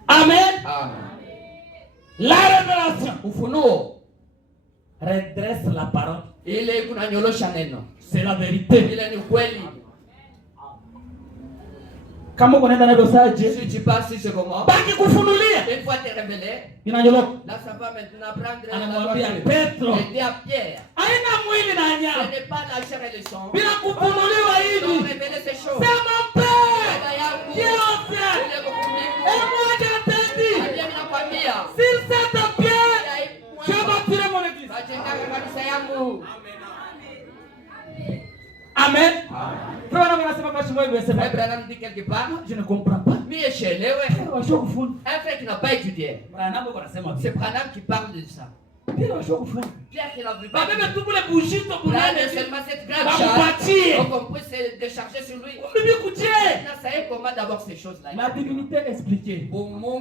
Amen. Amen. La révélation. Ufunuo redresse la parole. Ile kunanyolosha neno. C'est la vérité. Ile ni kweli. Kama unaenda na dosaje, si tu passes sur ce comment, baki kufunulia. Une fois t'es révélé, inanyoloka. Là ça va maintenant prendre anamwambia Petro, et à Pierre. Haina mwili na nyama. Ce n'est pas la chair et le sang. Bila kufunuliwa hivi. Révéler ces choses. C'est mon Père. Dieu fait. Et moi j'attendis. Sur cette pierre, je bâtirai mon église. Amen. Abraham dit quelque part, je ne comprends pas. Un frère qui n'a pas étudié. C'est Branham qui parle de ça. Pierre qui n'a vu pas. Seulement cette grande charge. Donc on peut se décharger sur lui. Maintenant, ça est comment d'abord ces choses-là. La divinité expliquée.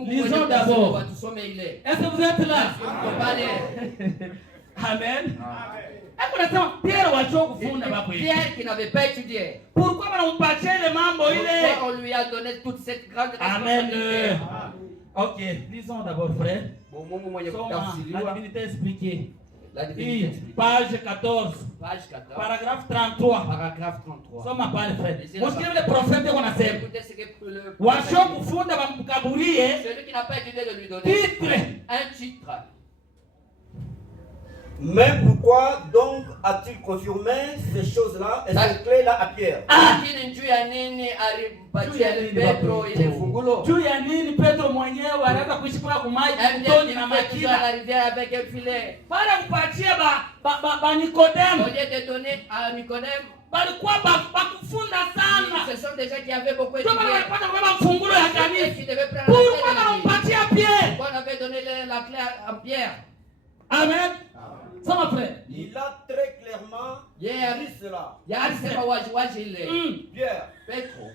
Lisons d'abord. Est-ce que vous êtes là? Amen. Pierre qui n'avait pas étudié. Pourquoi on lui a donné toute cette grande responsabilité? Amen. Ok, lisons d'abord, frère. La divinité expliquée. Page 14. Paragraphe 33. Soma pale, frère. Msikilize le prophète wanasema. Washo kufunda bamkaburie. Celui qui n'a pas étudié de lui donner titre. Un titre. Mais pourquoi donc a-t-il confirmé ces choses-là et ces clés-là à Pierre? Juu ya nini Petro mwenyewe anataka kuishi kwa kumaji mtoni na makila para kupatia ba Nikodemo balikuwa bakufunda sana. Ce sont des gens qui avaient beaucoup étudié. Walipata kubeba mfungulo ya kanisa. Pourquoi banampatia Pierre? On avait donné la clé à Pierre. Amen. Ça m'a frère. Il a très clairement dit cela. Pierre, Petro,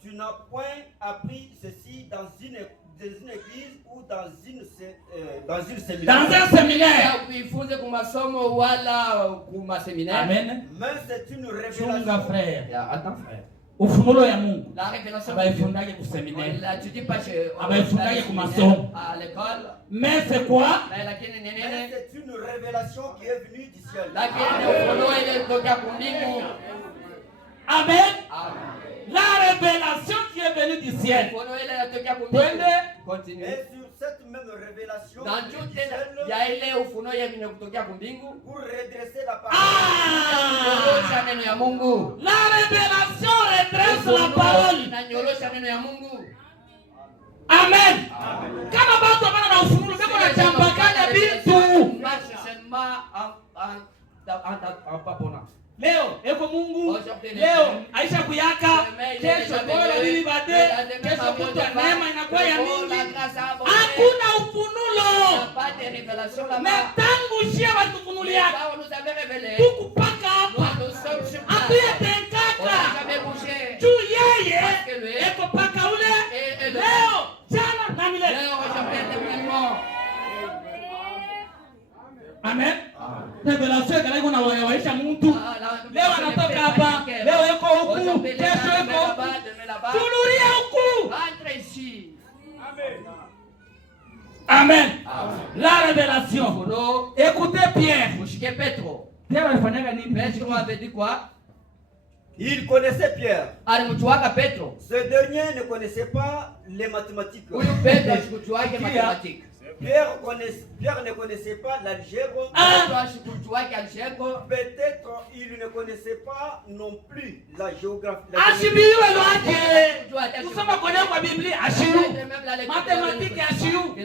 tu n'as point appris ceci dans une église ou dans une séminaire. Dans un séminaire. Amen. Mais c'est une révélation. Frère. Attends frère. Ufunulo ya Mungu. La révélation. Abaifundage ku séminaire. Là tu dis pas abaifundage ku masomo. À l'école. Mais c'est quoi? Mais c'est une révélation qui est venue du ciel. Amen. La révélation qui est venue du ciel. Continue. Et sur cette même révélation, pour redresser la parole. La révélation redresse la parole. Amen. Kama batu wana na ufunuo kama unachambakana vitu. Leo eko Mungu, leo Aisha kuyaka, kesho bora lili bade, kesho kutwa neema inakuwa ya mingi. Hakuna ufunulo. Metangu shia watufunulia. Tukupaka hapa. Atuye tenkaka. Juu yeye, eko paka ule. Leo, jana na milele. Amen. Revelation kalaiko na waisha mtu. Leo anatoka hapa, leo yuko huku, kesho yuko huku. Tunuria huku. Entre ici. Amen. La révélation. Écoutez Pierre. Petro. Pierre alifanyaka nini? Petro avait dit quoi? Il connaissait Pierre. Petro. Ce dernier ne connaissait pas les mathématiques. Pierre ne connaissait pas l'algèbre. Peut-être il ne connaissait pas non plus la géographie. Il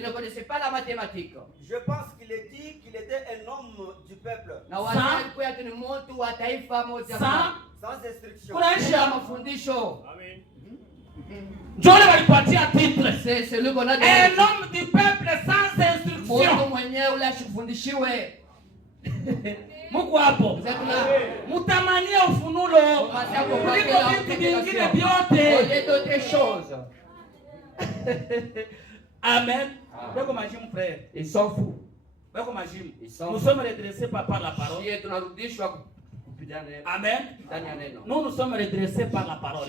ne connaissait pas la mathématique. Je pense qu'il est dit qu'il était un homme du peuple. Sans instruction. C'est celui qu'on a donné. Un homme du peuple sans instruction. Mungu hapo. Mutamania ufunulo. Kuliko vitu vingine vyote. Amen. Beko majimu frère. Ils s'en foutent. Beko majimu. Nous sommes redressés par la parole. Amen. Nous sommes redressés par la parole.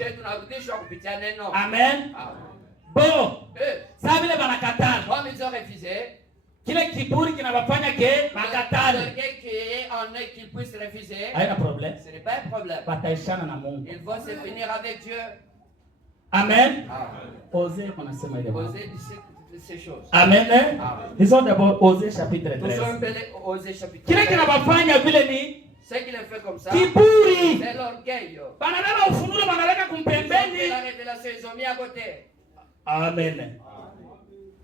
Amen. Bon. Ça vile banakatala. Comme ils ont refusé. Kile kiburi kinabafanya ke makatala. Qu'ils puissent refuser. Haina problème. Ce n'est pas un problème. Bataishana na Mungu. Ils vont se finir avec Dieu. Amen. Osée konasema ile. Osée ces choses. Amen. Ils ont d'abord Osée chapitre 13. Nous sommes Osée chapitre 13. Kile kinabafanya vile ni ce qu'il a fait comme ça. Kiburi. C'est l'orgueil. Banabeba ufunulo banaweka kumpembeni. La révélation ils ont mis à côté. Amen.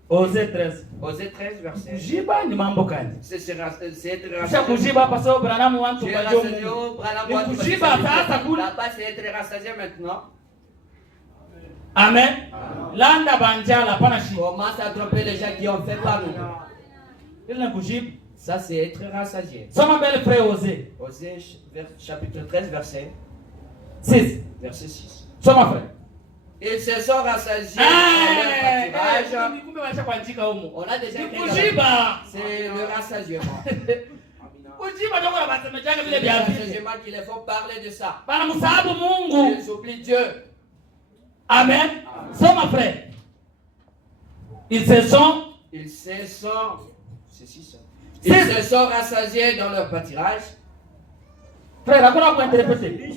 Osée 13. Osée 13 verset. Kujiba ni mambo gani? C'est kujiba hapa sababu Branham wantu bajomu. Kujiba sasa kule. Là-bas c'est être rassasié maintenant. Amen. Landa banjala pana shi. Commence à tromper les gens qui ont fait par nous. Il ne kujiba. Ça c'est être rassasié. Soma belle frère Osée. Osée chapitre 13 verset 6. Verset 6. Soma frère. Ils se sont rassasiés par leur pâturage. On a déjà écrit. C'est le rassasiement. Le rassasiement qui les font parler de ça. Ils oublient Dieu. Amen. Soma frère. Ils se sont rassasiés dans leur pâturage. Frère, à quoi on peut interpréter? Ils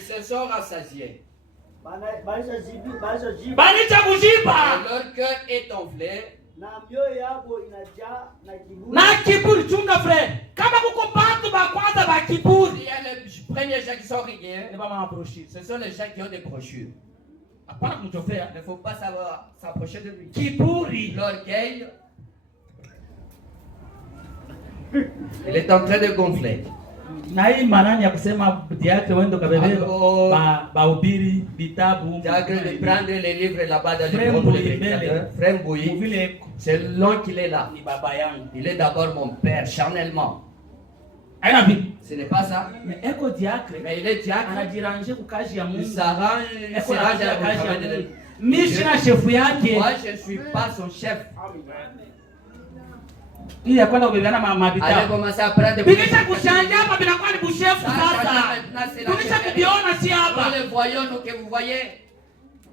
se sont rassasiés. Leur cœur est enflé. Na kiburi, chunga frère. Kama kuko batu ba kwanza ba kiburi. Il y a les premiers gens qui sont rieurs. Ce sont les gens qui ont des brochures. Il ne faut pas savoir s'approcher de lui. Kiburi. L'orgueil. Il est en train de gonfler. Na hii manani ya kusema diakre wendo kabebe bahubiri vitabu. Diacre de prendre les livres là-bas dans le groupe de prédicateurs. Frère Mbouyi, c'est long qu'il est là. Il est d'abord mon père, charnellement. Ce n'est pas ça. Mais il est diacre. Il s'arrange à la travail de Dieu. Moi, je ne suis pas son chef. Il a quoi dans bébé na mabita. Allez commencer à prendre. Bikisha kushanja hapa binakuwa ni bushefu sasa. Tunisha kubiona si hapa. Nous le voyons, nous que vous voyez.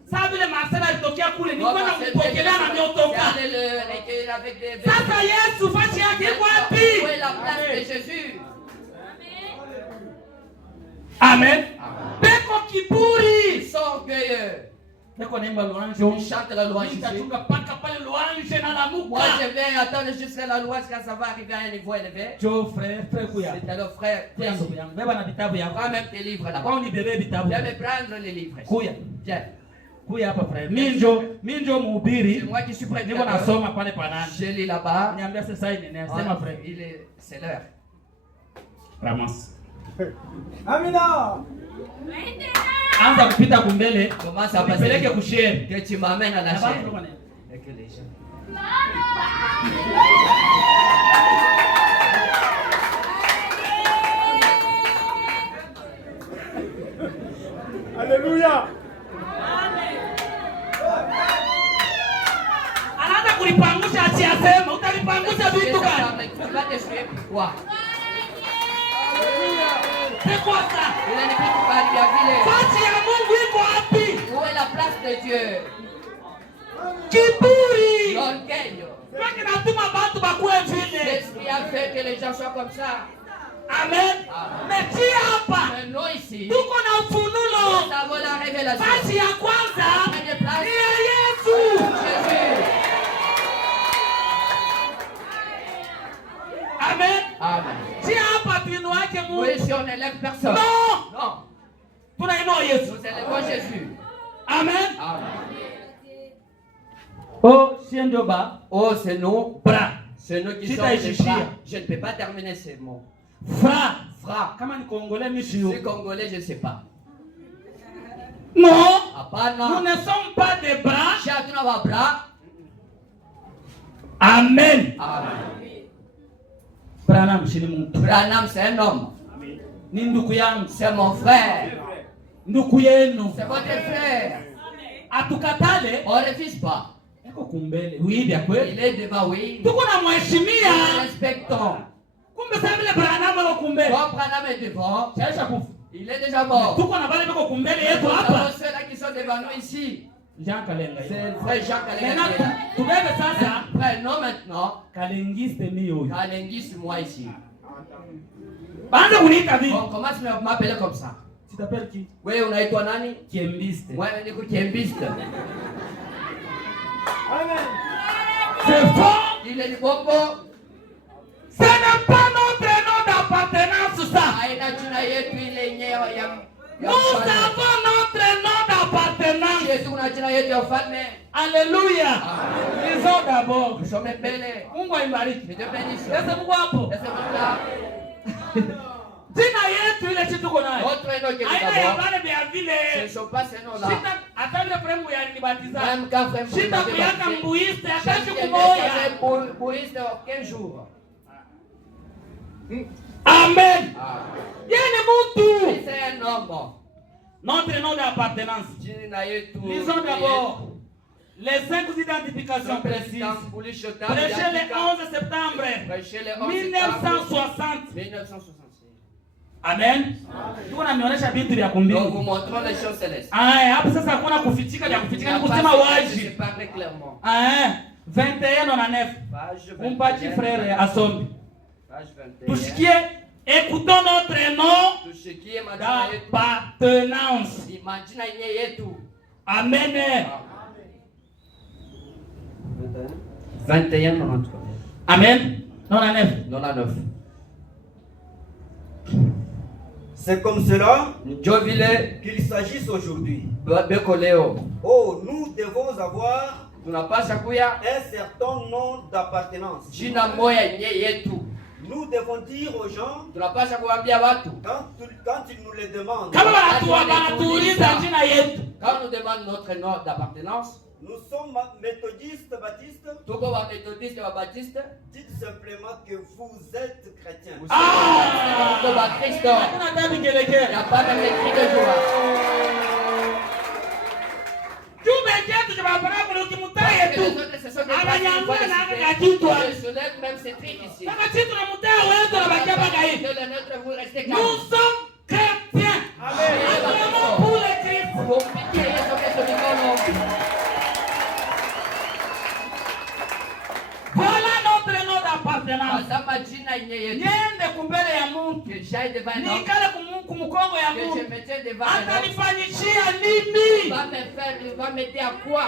Sasa vile Marcela alitokea kule ni kwenda kupokelea na miotoka. Sasa Yesu fashi yake iko wapi? Où est la place de Jésus? Amen. Peko kiburi. Ils sont orgueilleux. On chante la louange ici. Moi je vais attendre jusqu'à la louange quand ça va arriver à un niveau élevé. C'est alors frère. Prends même tes livres là. Viens me prendre les livres. Viens. C'est moi qui suis prêt. Je lis là-bas. C'est l'heure. Ramasse. Amina. Anza kupita kumbele. Comment ça passe? Que tu m'amènes à la chair. Avec les gens. Alléluia. Anaanza kulipangusha asema utalipangusha vitu gani? Tu vas te suivre pourquoi? C'est quoi ça? Il a dit que pas lui a filé. Fati ya Mungu iko wapi? Où est la place de Dieu? Kiburi. L'orgueil. Maki natuma batu bakuwe vile. L'esprit a fait que les gens soient comme ça. Amen. Mais si hapa. Mais nous ici. Tuko na ufunulo. Nous avons la révélation. Fati ya kwanza. Ni ya Yesu. Jésus. Amen. Amen. Si hapa tuinu wake Mungu. Oui, si on élève personne. Non. Non. Tunainua Yesu. Nous élèvons Jésus. Amen. Amen. Oh, Siendoba. Oh, c'est nous. Bras. C'est nous qui sommes les bras. Je ne peux pas terminer ces mots. Fra. Fra. Comment les Congolais, monsieur? Les Congolais, je ne sais pas. Non. Nous ne sommes pas des bras. Chacun a un bras. Amen. Amen. Branham, c'est mon frère. Branham, c'est un homme. Nindukuyang, c'est mon frère. Ndukuyenu, c'est votre frère. Atukatale, on ne refuse pas. Oui, bien sûr. Il est devant, oui. Tuko na mheshimia. Nous respectons. Kumbe sasa vile Branham wako kumbele. Quand Branham est devant, il est déjà mort. Tuko na bale bako kumbele yetu hapa. Nous avons ceux-là qui sont devant nous ici. Jean Kalenga. C'est le frère Jean Kalenga. Tubebe sasa. Frère, non maintenant. Kalengiste ni yoyo. Kalengiste moi ici. Bande kunika vipi? On commence à m'appeler comme ça. Tu t'appelles qui? Wewe unaitwa nani? Kiembiste. Moi niko Kiembiste. Amen. C'est fort. Il est du Bobo. Ce n'est pas notre nom d'appartenance ça. Aina jina yetu ile yenyewe ya. Nous avons notre nom d'appartenance. Yesu una jina yetu ya ufalme. Alléluia. Disons d'abord. Nous sommes mbele. Mungu aibariki. Dieu bénisse. Est-ce Mungu hapo? Est-ce Mungu là? Jina yetu ile kitu tuko nayo. Autre nom que nous Aina ya avons. bale bya vile. Ce sont pas ces noms là. Sita atale fremu ya nibatiza. Même quand frère Sita kuyaka mbuiste ataki kumoya. Mbuiste aucun jour. Amen. Yeye mutu. C'est un homme. Notre nom d'appartenance. Lisons d'abord les 5 identifications précises. Prêché le 11 septembre 1960. Amen. Tuko na mionyesha vitu vya kumbingu. Donc vous montrons les choses célestes. Hapo sasa hakuna kufichika vya kufichika, ni kusema wazi. Je parle clairement. 21:9. Umpatie frère asombe. Page 21. Tushikie, écoutons notre nom d'appartenance. Imagine yetu. Amen. 21, 93. Amen. 99. 99. C'est comme cela qu'il s'agisse aujourd'hui. Oh, nous devons avoir un certain nom d'appartenance. Nous devons dire aux gens, quand ils nous le demandent, quand nous demandent notre nom d'appartenance, nous sommes méthodistes baptistes. Dites simplement que vous êtes chrétiens. Il n'y a pas de écrit de joie. Nous sommes chrétiens. Pour le Christ. Voilà notre nom d'appartenance. Niende kumbele ya Mungu. Nikale kumukongo ya Mungu. Atanifanyishia nini? Va m'aider à quoi?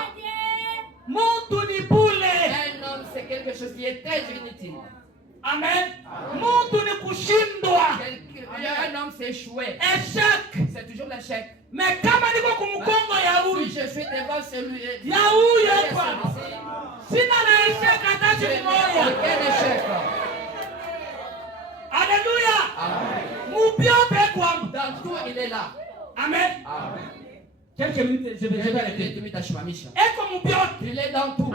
Muntu ni bule. Un homme, c'est quelque chose qui est très inutile. Amen. Muntu ni kushindwa. Un homme, c'est échoué. Échec. C'est toujours l'échec. Mais kama niko kumukongo ya huyu. Si je suis devant celui ya huyu hapa. Sina na échec hata siku moja. Quel échec? Alléluia. Amen. Dans tout, il est là. Amen. Amen. Quelques minutes, je vais arrêter. Il est dans tout.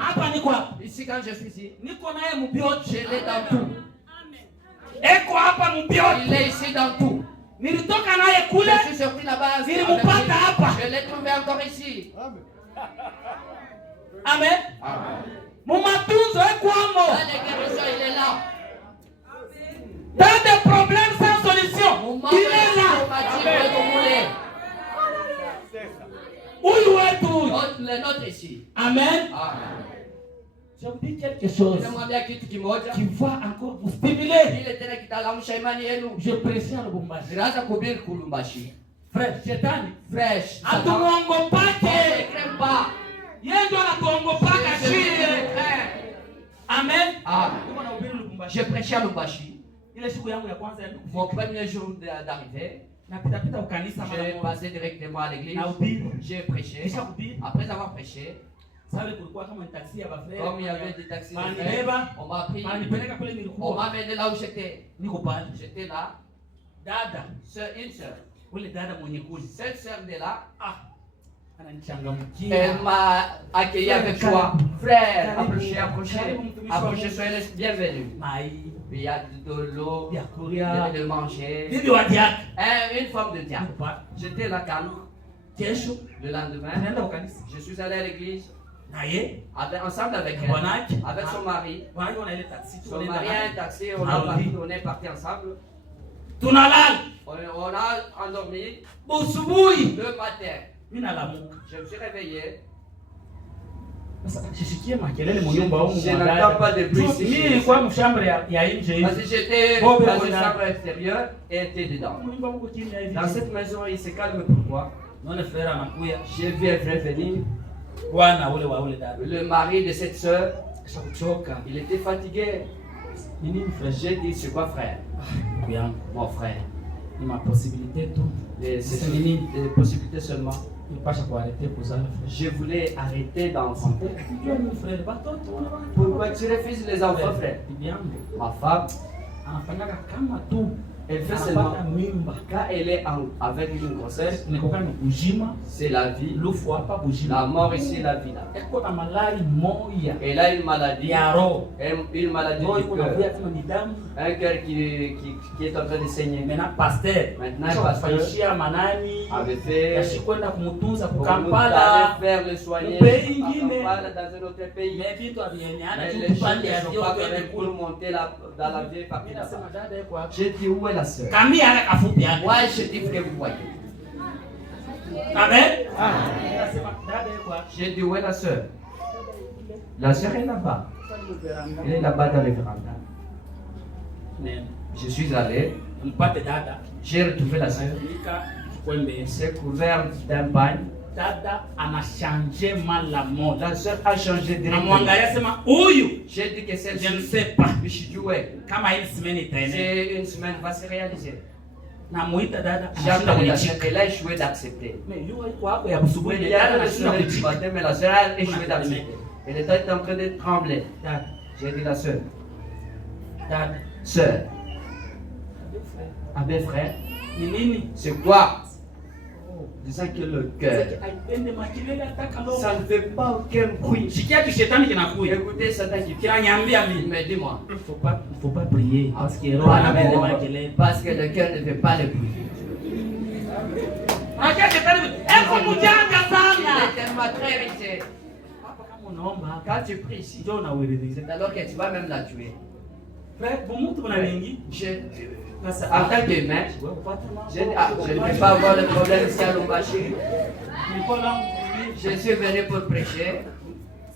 Ici, quand je suis ici, je l'ai dans tout. Il est ici dans tout. Je suis sorti là-bas. Je l'ai trouvé encore ici. Amen. Dans les guérisons, il est là. Dans des problèmes sans solution, il est là. Le nôtre ici. Amen. Je vous dis quelque chose qui va encore vous stimuler. Je prêche à Lubumbashi. Frère, Shetani. Fraîche. Amen. Je prêchais à Lubumbashi. Mon premier jour d'arrivée, j'ai passé directement à l'église. J'ai prêché. Après avoir prêché, comme il y avait des taxis, on m'a pris. On m'a amené là où j'étais. J'étais là. Une soeur. Cette soeur de là. Elle m'a accueilli avec joie. Frère, approchez, soyez les bienvenus. Il y a de l'eau, il y a de manger. Une forme de diable. J'étais là calme. Le lendemain, je suis allé à l'église. Ensemble avec elle, avec son mari. Son mari a un taxi, on est parti ensemble. On a endormi. Le matin, je me suis réveillé. Je n'entends pas de bruit ici. Parce que j'étais dans une chambre extérieure et était dedans. Dans cette maison, il se calme. Pourquoi? J'ai vu un frère venir. Le mari de cette soeur, il était fatigué. J'ai dit, c'est quoi frère? Mon frère. C'est des possibilités seulement. Je voulais arrêter d'enfanter. Pourquoi tu refuses les enfants, frère? Ma femme, elle fait seulement quand elle est avec une grossesse, c'est la vie. La mort ici, la vie là. Elle a une maladie. Une maladie du cœur. Un cœur qui est en train de saigner. Maintenant, pasteur avait fait pour faire le soigner dans un autre pays. Mais les choses ne sont pas prêtes pour monter dans la vieille partie là-bas. J'ai dit, où est la sœur? Ouais, j'ai dit, frère, vous voyez. Amen. J'ai dit, où est la sœur? La sœur est là-bas. Elle est là-bas dans le véranda. Je suis allé. J'ai retrouvé la sœur. C'est couvert d'un pagne. Dada a changé mal la mode. La sœur a changé de J'ai dit que celle-ci, je ne sais pas. Comme une semaine c'est une semaine va se réaliser. J'ai appelé la sœur, elle a échoué d'accepter. Mais il y a la sœur du matin, mais la sœur a échoué d'accepter. Elle était en train de trembler. J'ai dit la sœur. Sœur. Abbé frère. C'est quoi? Disant que le cœur, ça ne fait pas aucun bruit. Écoutez, Satan qui vient. Mais dis-moi, il ne faut pas prier parce que le cœur ne fait pas le bruit. Il est tellement très riche. Quand tu pries ici, c'est alors que tu vas même la tuer. En tant qu'humain, je ne vais pas avoir le problème ici à Lombashi. Je suis venu pour prêcher.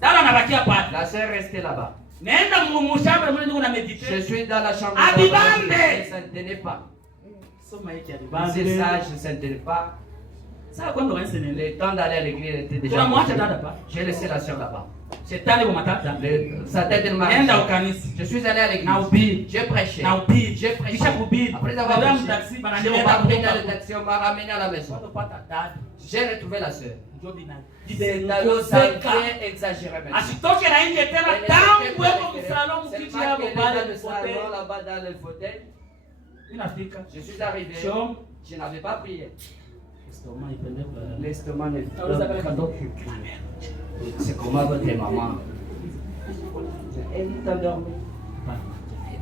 La sœur restée là-bas. Je suis dans la chambre. Je ne tenais pas. C'est ça, je ne tenais pas. Le temps d'aller à l'église était déjà. J'ai laissé la sœur là-bas. Sa tête de mari. Je suis allé à l'église. J'ai prêché. Après avoir prêché, on m'a pris dans le taxi, on m'a ramené à la maison. J'ai retrouvé la sœur. C'est alors ça fait exagérer maintenant. Là-bas dans le fauteuil. Je suis arrivé. Je n'avais pas prié. L'estomac ne fait pas. C'est comment votre maman? Elle est endormie.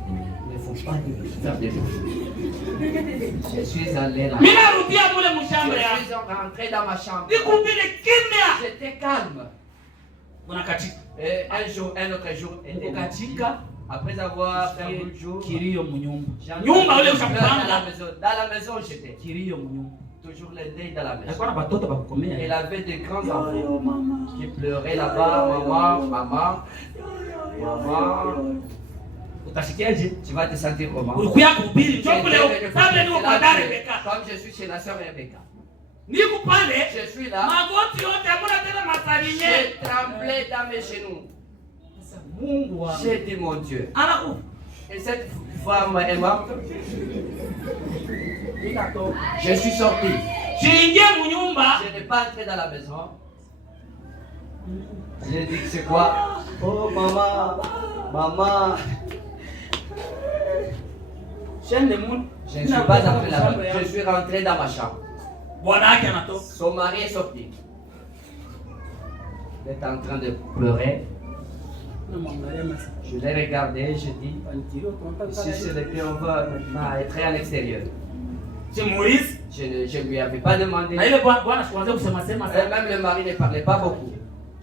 Il ne faut pas faire des bruits. Je suis allé là. Je suis rentré dans ma chambre. J'étais calme. Et un autre jour, après avoir fait un bout de jour, dans la maison j'étais. Toujours les deuils dans la maison. Elle avait des grands enfants qui pleuraient là-bas. Maman. Tu vas te sentir comment? Comme je suis chez la sœur Rebecca. Je suis là. J'ai tremblé dans mes genoux. J'ai dit mon Dieu. Et cette femme est morte. Je suis sorti. Je n'ai pas entré dans la maison. J'ai dit c'est quoi? Oh maman. Je ne suis pas entré là-bas. Je suis rentré dans ma chambre. Son mari est sorti. Il est en train de pleurer. Je l'ai regardé, je dis, si c'est le pied, on va maintenant être à l'extérieur. Je ne lui avais pas demandé. Même le mari ne parlait pas beaucoup.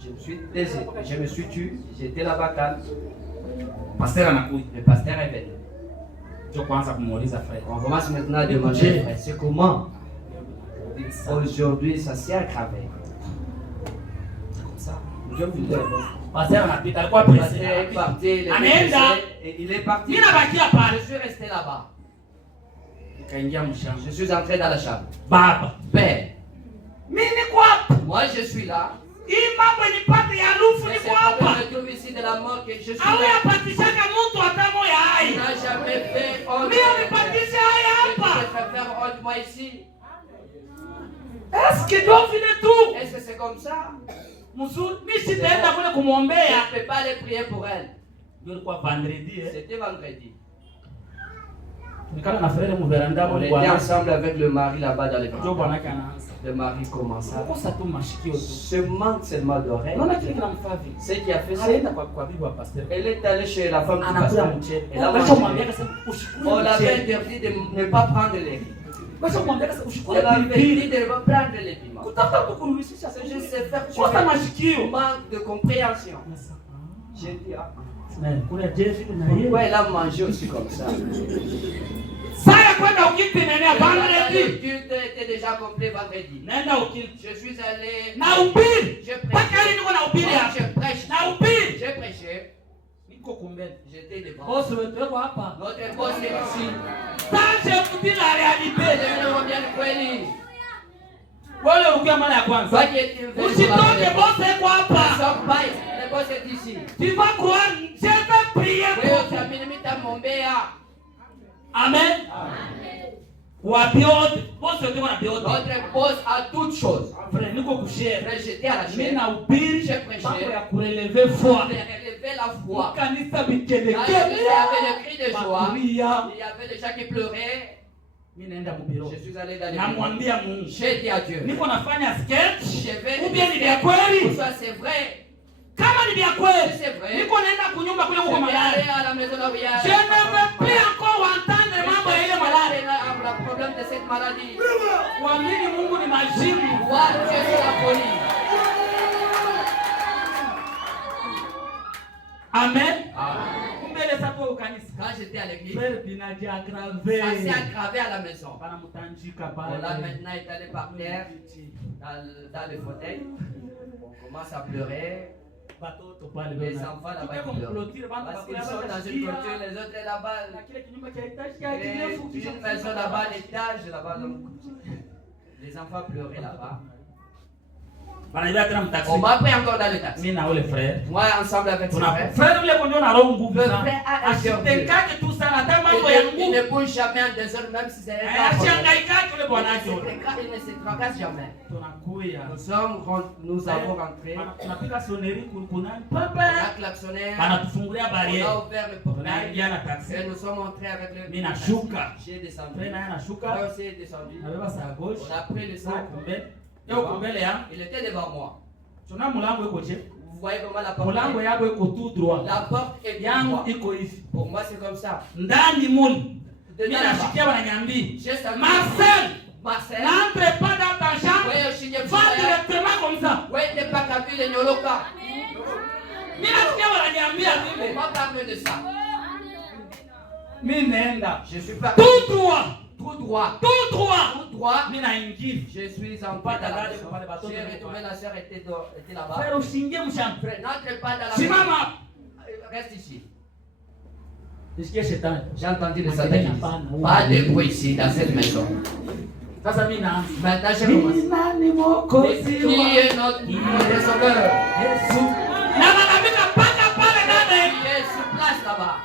Je me suis taisé, je me suis tué, j'étais là-bas calme. Le pasteur est venu. On commence maintenant à demander, c'est comment? Aujourd'hui, ça s'est aggravé. Je vous dis. Pasteur est parti, il est parti. Je suis resté là-bas. Je suis entré dans la chambre. Père. Moi je suis là. Je me trouve ici de la mort que je suis là. Il n'a jamais fait honte. Je préfère honte moi ici. Est-ce que c'est comme ça? Je ne peux pas aller prier pour elle. C'était vendredi. On était ensemble avec le mari là-bas dans les véranda. Le mari commença. Ce manque seulement d'oreille. Ce qui a fait ça, elle est allée chez la femme du pasteur. On l'avait interdit de ne pas prendre les riz. On l'avait dit de ne pas prendre les piments. Je sais faire tuer. Manque de compréhension. J'ai dit, pourquoi elle a mangé aussi comme ça? Le culte était déjà complet vendredi. Je suis allé. J'ai prêché. J'étais devant. Notre boss est ici. Wale ukia mara ya kwanza. Usitoke boss eko hapa. Le boss est ici. Tu vas croire, je vais prier pour toi. Amen. Notre boss a toutes choses. Frère, niko kushare. Frère, j'étais à la chaîne. Mimi nahubiri J'ai prêché. mambo ya kurelever foi. Relever la foi. Kanisa Il y bikelekele. avait le cri de joie. Il y avait les gens qui pleuraient. Mimi naenda mbiro. Je suis allé dans les Namwambia Mungu. J'ai dit à Dieu. Niko nafanya sketch. Je vais. Ou bien ni vya kweli. Ça c'est vrai. Kama ni vya kweli. C'est vrai. Niko naenda kunyumba kule kwa malaya. À la maison là où il y a. Je ne veux plus encore entendre mambo ya ile malaya. Le problème de cette maladie. Kuamini Mungu ni majibu. Moi, Dieu c'est la folie. Amen. Amen. Mbele sapo ukanisa. Quand j'étais à l'église, Frère binaji aggravé. ça s'est aggravé à la maison. Bana mutanjika Bon, là pale. maintenant il est allé par terre dans le fauteuil. On commence à pleurer. Batoto pale Les enfants là-bas ils pleurent. Parce qu'ils sont dans une clôture, les autres là-bas. Une maison là-bas, l'étage là-bas. Les enfants pleuraient là-bas. On m'a pris encore dans le taxi. Mimi na ule frère. Moi ensemble avec ses frères. Frère ule kondio na roho nguvu Le sana. frère a un cœur. Asitenkake tu sana hata mambo ya Il nguvu. ne bouge jamais en désordre même si c'est un Asihangaikake ule bwana yake. Il ne se tracasse jamais. Tunakuya. Nous avons rentré. Tunapika soneri kunani On papa. a klaxonné. Banatufungulia On a barrière. ouvert le portail. Tunaingia na taxi. Et nous sommes entrés avec le. Mimi nashuka. J'ai descendu. Frère naye Moi anashuka. aussi j'ai descendu. Nabeba saa gauche. On a pris le sac. Yoko mbele ya. Il était devant moi. Tuna mlango iko je? Vous voyez comment la porte Mlango est. yako iko tout droit. La porte est Yangu droite. iko hivi. Pour moi c'est comme ça. Ndani muli. Dedans Mimi là-bas. nashikia wananiambia. Juste à Marcel, Marcel. n'entre pas dans ta chambre. Oui, je suis Va directement comme ça. Oui, t'es pas capable de Nyoloka. Mimi nasikia wananiambia On vile. m'a parlé de ça. Mimi naenda. Je suis pas Tout droit. tout droit. Tout droit. Tout droit. Mimi naingia. Je suis en bas dans la maison. J'ai retrouvé la soeur était là-bas. Frère usiingie mshamba. Frère, n'entre pas dans la maison. Simama. Reste ici. Nisikie shetani. J'ai entendu le Satan qui dit, pas de bruit ici dans cette maison. Sasa mimi naanza. Maintenant, je commence. Ni nani Mais mwokozi qui wa est notre sauveur? Yesu? Na wanapika paka pale Qui ndani. est sur place là-bas?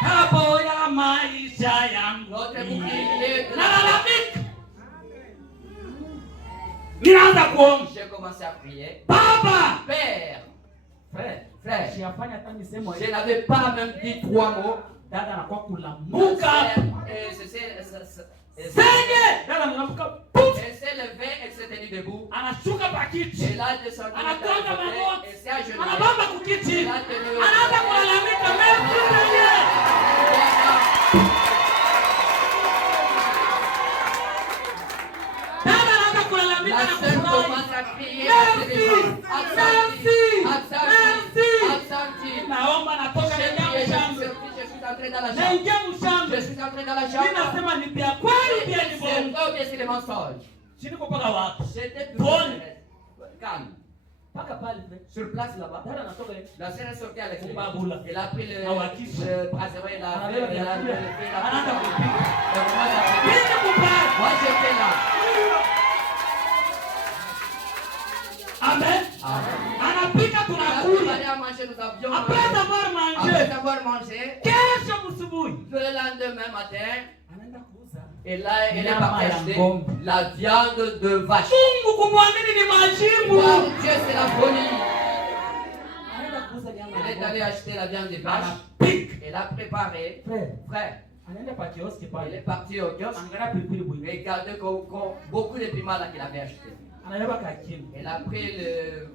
Hapo ya maisha yangu. Notre bouclier. Na wanapika. Ninaanza kuomba. J'ai commencé à prier. Baba. Père, Frère. frère, Siyafanya hata misemo je n'avais pas même dit 3 mots. dada anakuwa kulamuka. Senge! Dada anamuka. Elle s'est levée, elle s'est tenue debout. Anashuka pa kiti. Elle a descendu. Anatoka magoti. Elle s'est agenouillée. Anabamba kukiti. Elle a tenu. Anaanza kulalamika merci Seigneur. Dada anaanza kulalamika La na sœur kufurahi. commence à crier. Naomba natoka Je ndani ya shamba. suis entré dans la chambre. Naingia mshamba. Je suis entré dans la Mimi chambre. nasema ni vya kweli vya ni C'est bongo. vrai ou bien c'est des mensonges? Chini kwa paka wapi? J'étais Bonne. calme. Paka pale. Sur place là-bas. Dada anatoka hivi. La sœur est sortie à l'extérieur. Kubabula. Elle a pris le Awakisha. bracelet, elle a Anabeba fait la vyakula. Anaanza Elle kupika. commence à prier. Pika kupaka. Moi j'étais là. Amen. Anapika Nous avons tunakula. allé à manger, nous avions Après mangé. avoir Après mangé. avoir mangé, Kesho busubuhi. le lendemain matin, Anaenda kuuza. et là, elle est Nyama partie ya acheter ng'ombe. la viande de vache. Mungu kumwamini ni Wow, majibu. Dieu, c'est la folie. Anaenda kuuza nyama Elle ya est allée ng'ombe. acheter la viande de vache. Anapika. Elle a préparé. Frère, Frère, anaenda pa kioski elle pale. est partie au kiosque. Angalia pilipili bwingi. Regardez beaucoup de piments là qu'il avait acheté. Anabeba kakini. Elle a pris le.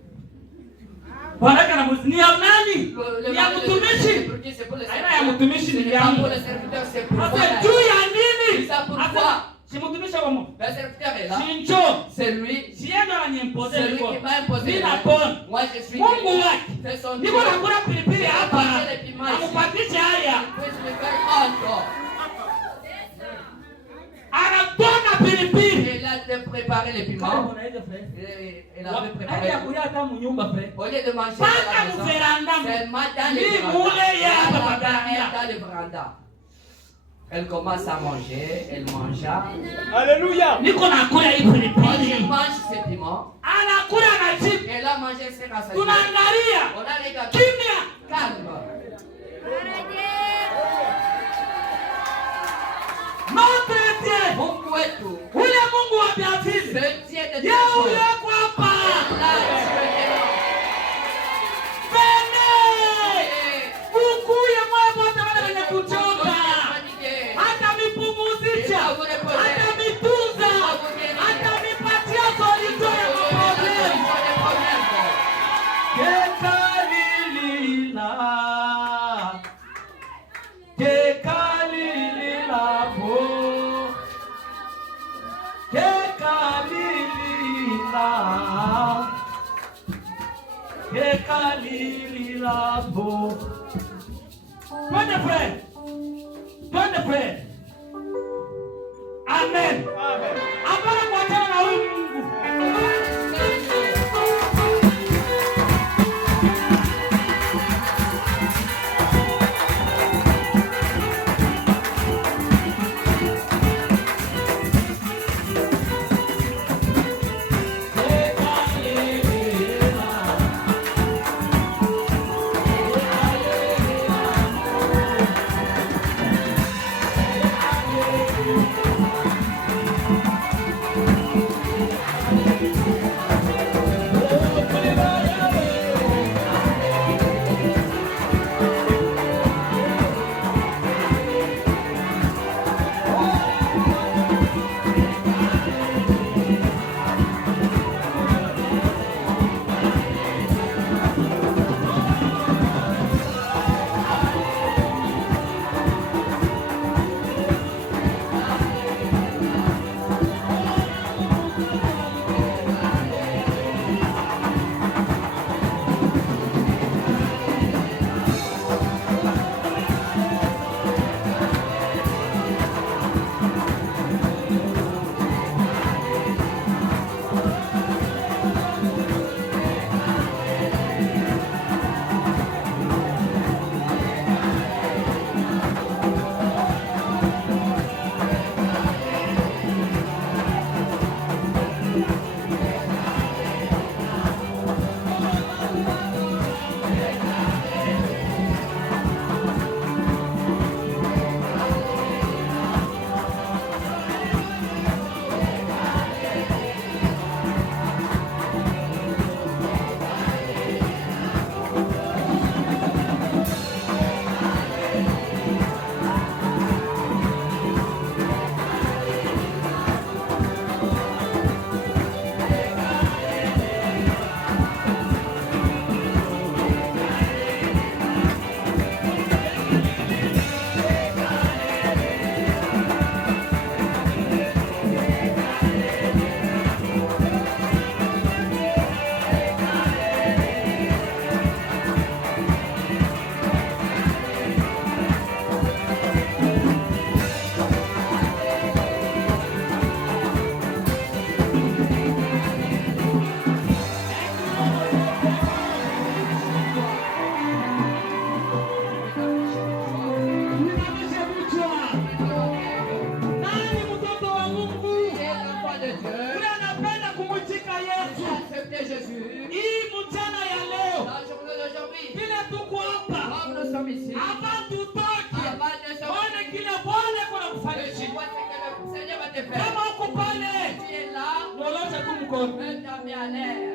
Bwana na muzini ya nani? Le Ya mtumishi. c'est pour les Aina ya mtumishi Ce ni n'est pas yangu. pour les serviteurs, c'est pour Sasa moi. juu ya nini? Ça pourquoi? Sasa si mtumishi wa Mungu. Le serviteur est là. Sincho. C'est lui. Sienda ananimpose C'est lui niko. qui m'a imposé. Mimi napona. Moi, je suis. Mungu wake. C'est son Dieu. Niko nakula pilipili hapa. Les piments ici. Amupatishe haya. Il peut se le faire encore. Anatoka pilipili. Elle a préparé les Kama piments. unaweza frère. Et elle avait préparé. Haya kuya hata munyumba frère. Au lieu de manger Paka à la maison, muveranda. seulement dans les Ni verandas. mule ya hapa Dans pagania. dans les verandas. Elle commence à manger, elle mangea. Alléluia. Elle mange ses piments. Elle a mangé ses rassasiés. On a les gars. Calme. Notre Dieu, Mungu wetu, ule Mungu wa Daudi, ce Dieu de Dieu, yeye yuko hapa. Ukuye moyo wote wale wenye kuchoka, hata mipumuzisha, hata mitunza, hata mipatia solution ya maproblemu. Twende frère. Amen. Hapana kuachana na huyu Mungu.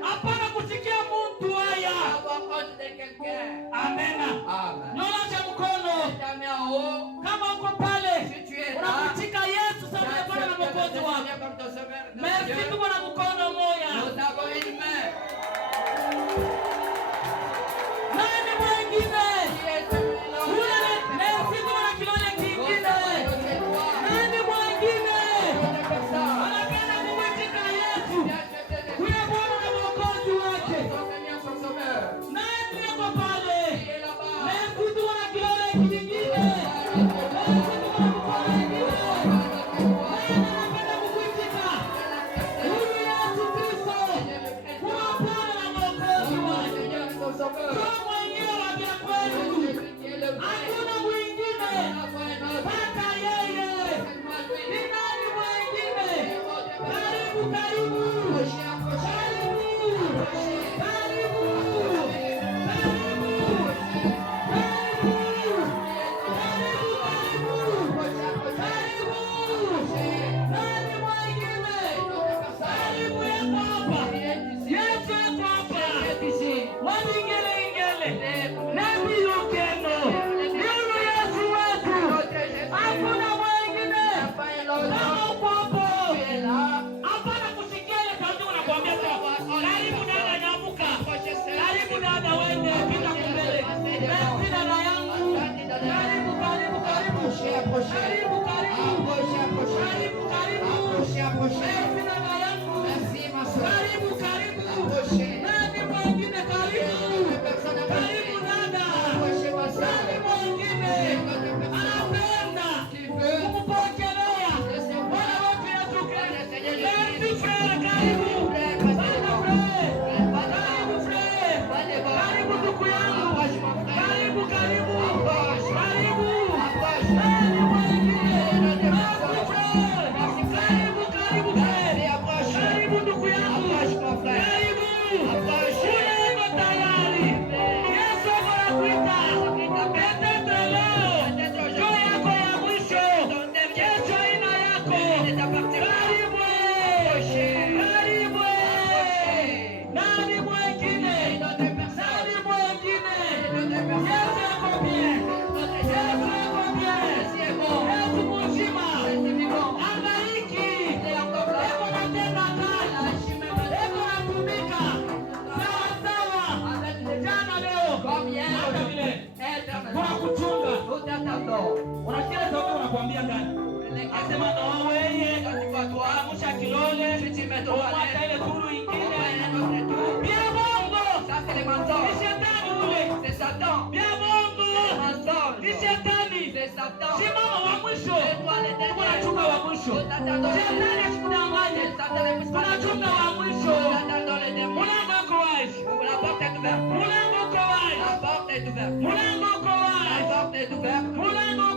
Hapana kusikia mtu haya. Amen. Nyosha mkono. Kama uko pale unakutika Yesu sababu Bwana na Mwokozi wako. Merci tuko na mkono moja. Nani mwingine? Merci tuko na kidole kingine. Nani mwingine? Anapenda kumwita Yesu. Huyo Bwana Mulango